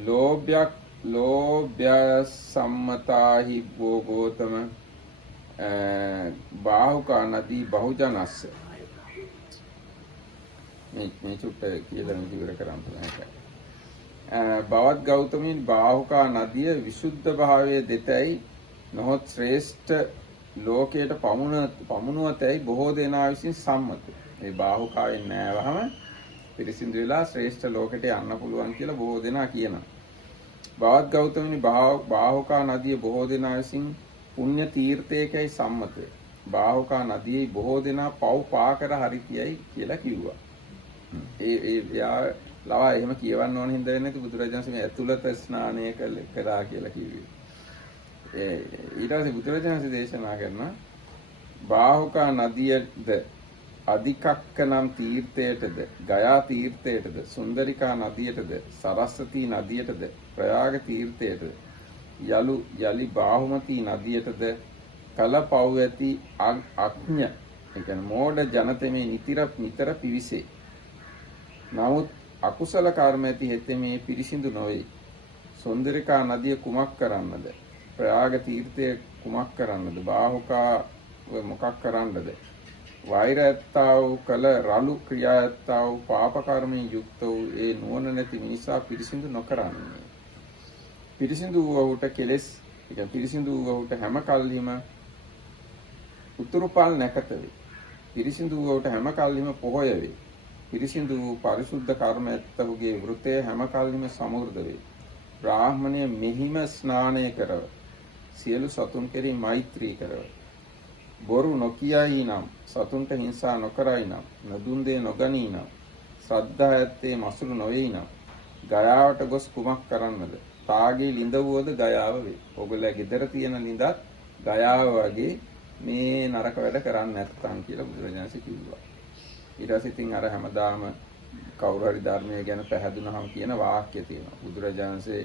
ලෝභයක් ලෝභ්‍ය සම්මතාහි වෝ ගෝතම බාහුකා නදී බහුජනස්ස. මේ චුට්ට කියලා ඉවර කරන්න පුළුවන්. බවත් ගෞතමීන් බාහුකා නදිය විසුද්ධ භාවයේ දෙතැයි නොහොත් ශ්‍රේෂ්ඨ ලෝකයට පමුණුවතැයි බොහෝ දෙනා විසින් සම්මතයි. මේ බාහුකාවෙන් නෑවහම පිරිසිදු වෙලා ශ්‍රේෂ්ඨ ලෝකයට යන්න පුළුවන් කියලා බොහෝ දෙනා කියනවා. බවත් ගෞතමීන් බාහුකා නදිය බොහෝ දෙනා විසින් පුණ්‍ය තීර්ථයකයි සම්මතය. බාහුකා නදියේ බොහෝ දෙනා පව් පාකර හරි කියයි කියලා කිව්වා. යා ලවා එහෙම කියවන්න ඕන හින්දා වෙන්නේ නැති බුදුරජාණන් මේ ඇතුළත ස්නානය කළා කියලා කිව්වේ. ඊට පස්සේ බුදුරජාණන් දේශනා කරනවා බාහුකා නදියද අධිකක්ක නම් තීර්ථයටද ගයා තීර්ථයටද සුන්දරිකා නදියටද සරස්වතී නදියටද ප්‍රයාග තීර්ථයටද යලි බාහුමතී නදියටද කල පව් ඇති අඥ ඒ කියන්නේ මෝඩ ජනතෙමේ නිතර පිවිසේ. නමුත් අකුසල කර්ම ඇති හෙතෙමේ පිරිසිදු නොවේ. සුන්දරිකා නදිය කුමක් කරන්නද? ප්‍රයාග තීර්ථය කුමක් කරන්නද? බාහුකා මොකක් කරන්නද? වෛර ඇත්තා වූ කල රළු ක්‍රියා ඇත්තා වූ පාප කර්මයෙන් යුක්ත වූ ඒ නුවණ නැති මිනිසා පිරිසිදු නොකරන්නේ. පිරිසිදු වූවට කෙලෙස්, පිරිසිදු වූවට හැම කල්හිම උතුරුපල් නැකත වේ. පිරිසිදු වූවට හැම කල්හිම පොහොය වේ. පිරිසිදු වූ පරිසුද්ධ කර්ම ඇත්තහුගේ වෘතය හැම කල්හිම සමෘද්ධ වේ. බ්‍රාහ්මණය මෙහිම ස්නානය කරව. සියලු සතුන් කෙරෙහි මෛත්‍රී කරව. බොරු නොකියයි නම්, සතුන්ට හිංසා නොකරයි නම්, නදුන් දේ නොගනී නම්, ශ්‍රද්ධා ඇත්තේ මසුරු නොවේයි නම්, ගයාවට ගොස් කුමක් කරන්නද? තාගේ ලිඳ වුවද ගයාව වේ. ඔයගොල්ලෝ ගෙදර තියෙන ලිඳත් ගයාව වගේ මේ නරක වැඩ කරන්නේ නැත්තම් කියලා බුදුරජාණන් කිව්වා. ඊට පස්සේ ඉතින් අර හැමදාම කවුරු හරි ධර්මය ගැන පැහැදුනහම කියන වාක්‍ය තියෙනවා. බුදුරජාණන්සේ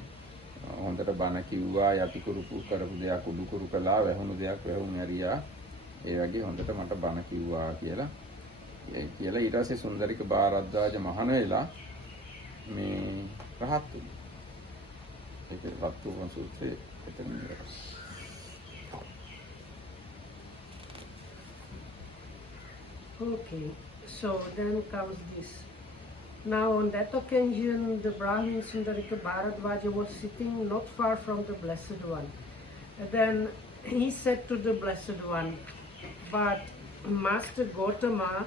හොඳට බණ කිව්වා, යටි කුරුපු කරපු දෙයක් උඩු කුරු කළා, වැහුණු දෙයක් වැහුණු ඇරියා. ඒ වගේ හොඳට මට බණ කිව්වා කියලා. ඊට පස්සේ සුන්දරික බාරද්වාජ මහණ වෙලා මේ රහත් වුණා. ඒක වත්තුපම සූත්‍රයේ එතන ඉවරයි. Okay, so then comes this. Now on that occasion, the Brahmin Sundarika Bharadvaja was sitting not far from the Blessed One. And then he said to the Blessed One, but Master Gautama,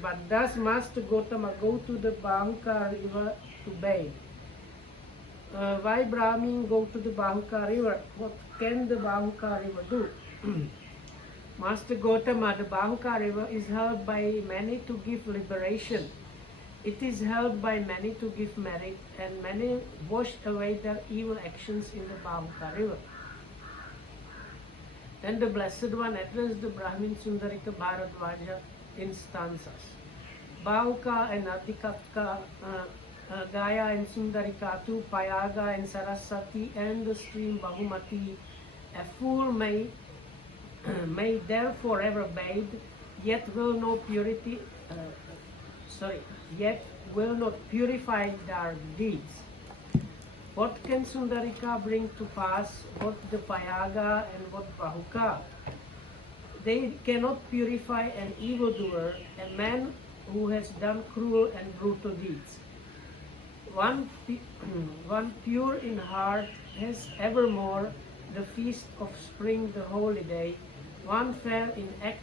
but does Master Gautama go to the Bahuka river to bathe? Why Brahmin go to the Bahuka river? What can the Bahuka river do? Master Gautama, the Bahuka river is held by many to give liberation. It is held by many to give merit, and many wash away their evil actions in the Bahuka river. Then the Blessed One addressed the Brahmin Sundarika Bharadvaja in stanzas. Bahuka and Adhikakka, Gaya and Sundarika, too, Payaga and Saraswati, and the stream Bahumati, a fool may therefore ever bathe, yet will not purify their deeds. What can Sundarika bring to pass, what the Payaga and what Bahuka? They cannot purify an evildoer, a man who has done cruel and brutal deeds. One pure in heart has evermore the feast of spring, the holy day. One fair in act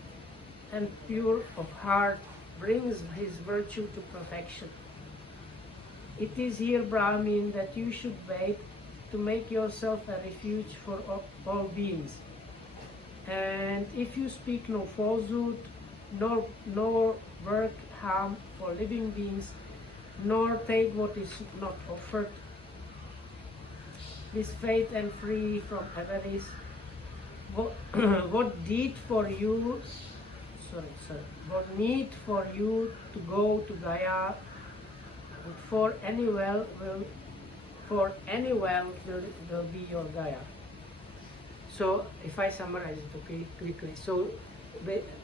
and pure of heart brings his virtue to perfection. It is here, Brahmin, that you should wait to make yourself a refuge for all beings. And if you speak no falsehood, nor work harm for living beings, nor take what is not offered, this faith and free from avarice, what need for you to go to Gaya, for any well will be your Gaya. So if I summarize it quickly, so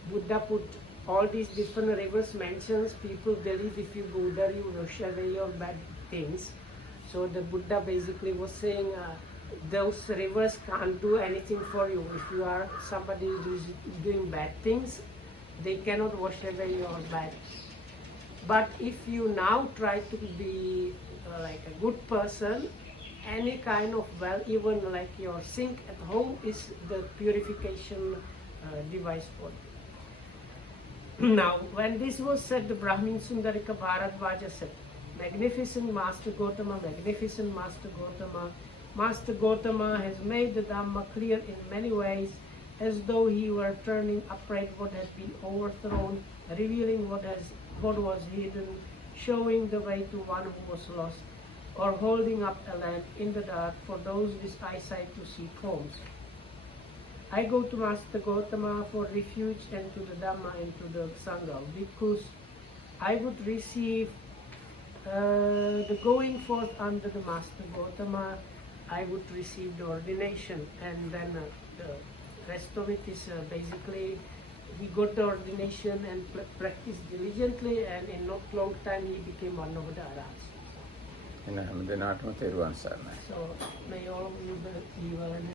Buddha put all these different rivers mentions. People believe if you go there you wash away your bad things. So the Buddha basically was saying those rivers can't do anything for you. If you are somebody who is doing bad things, they cannot wash away your bad. But if you now try to be like a good person, any kind of well, even like your sink at home is the purification device for you. Now, when this was said, the Brahmin Sundarika Bharadvaja said, "Magnificent Master Gotama, magnificent Master Gotama. Master Gotama has made the Dhamma clear in many ways, as though he were turning upright what had been overthrown, revealing what was hidden, showing the way to one who was lost, or holding up a lamp in the dark for those with eyesight to see forms. I go to Master Gotama for refuge and to the Dhamma and to the Sangha, because I would receive the going forth under the Master Gotama, I would receive the ordination, and then the rest of it is basically he got the ordination and practiced diligently, and in not long time he became one of the Arhats." එන හැම දිනාටම තෙරුවන් සරණයි. So may all of you be well and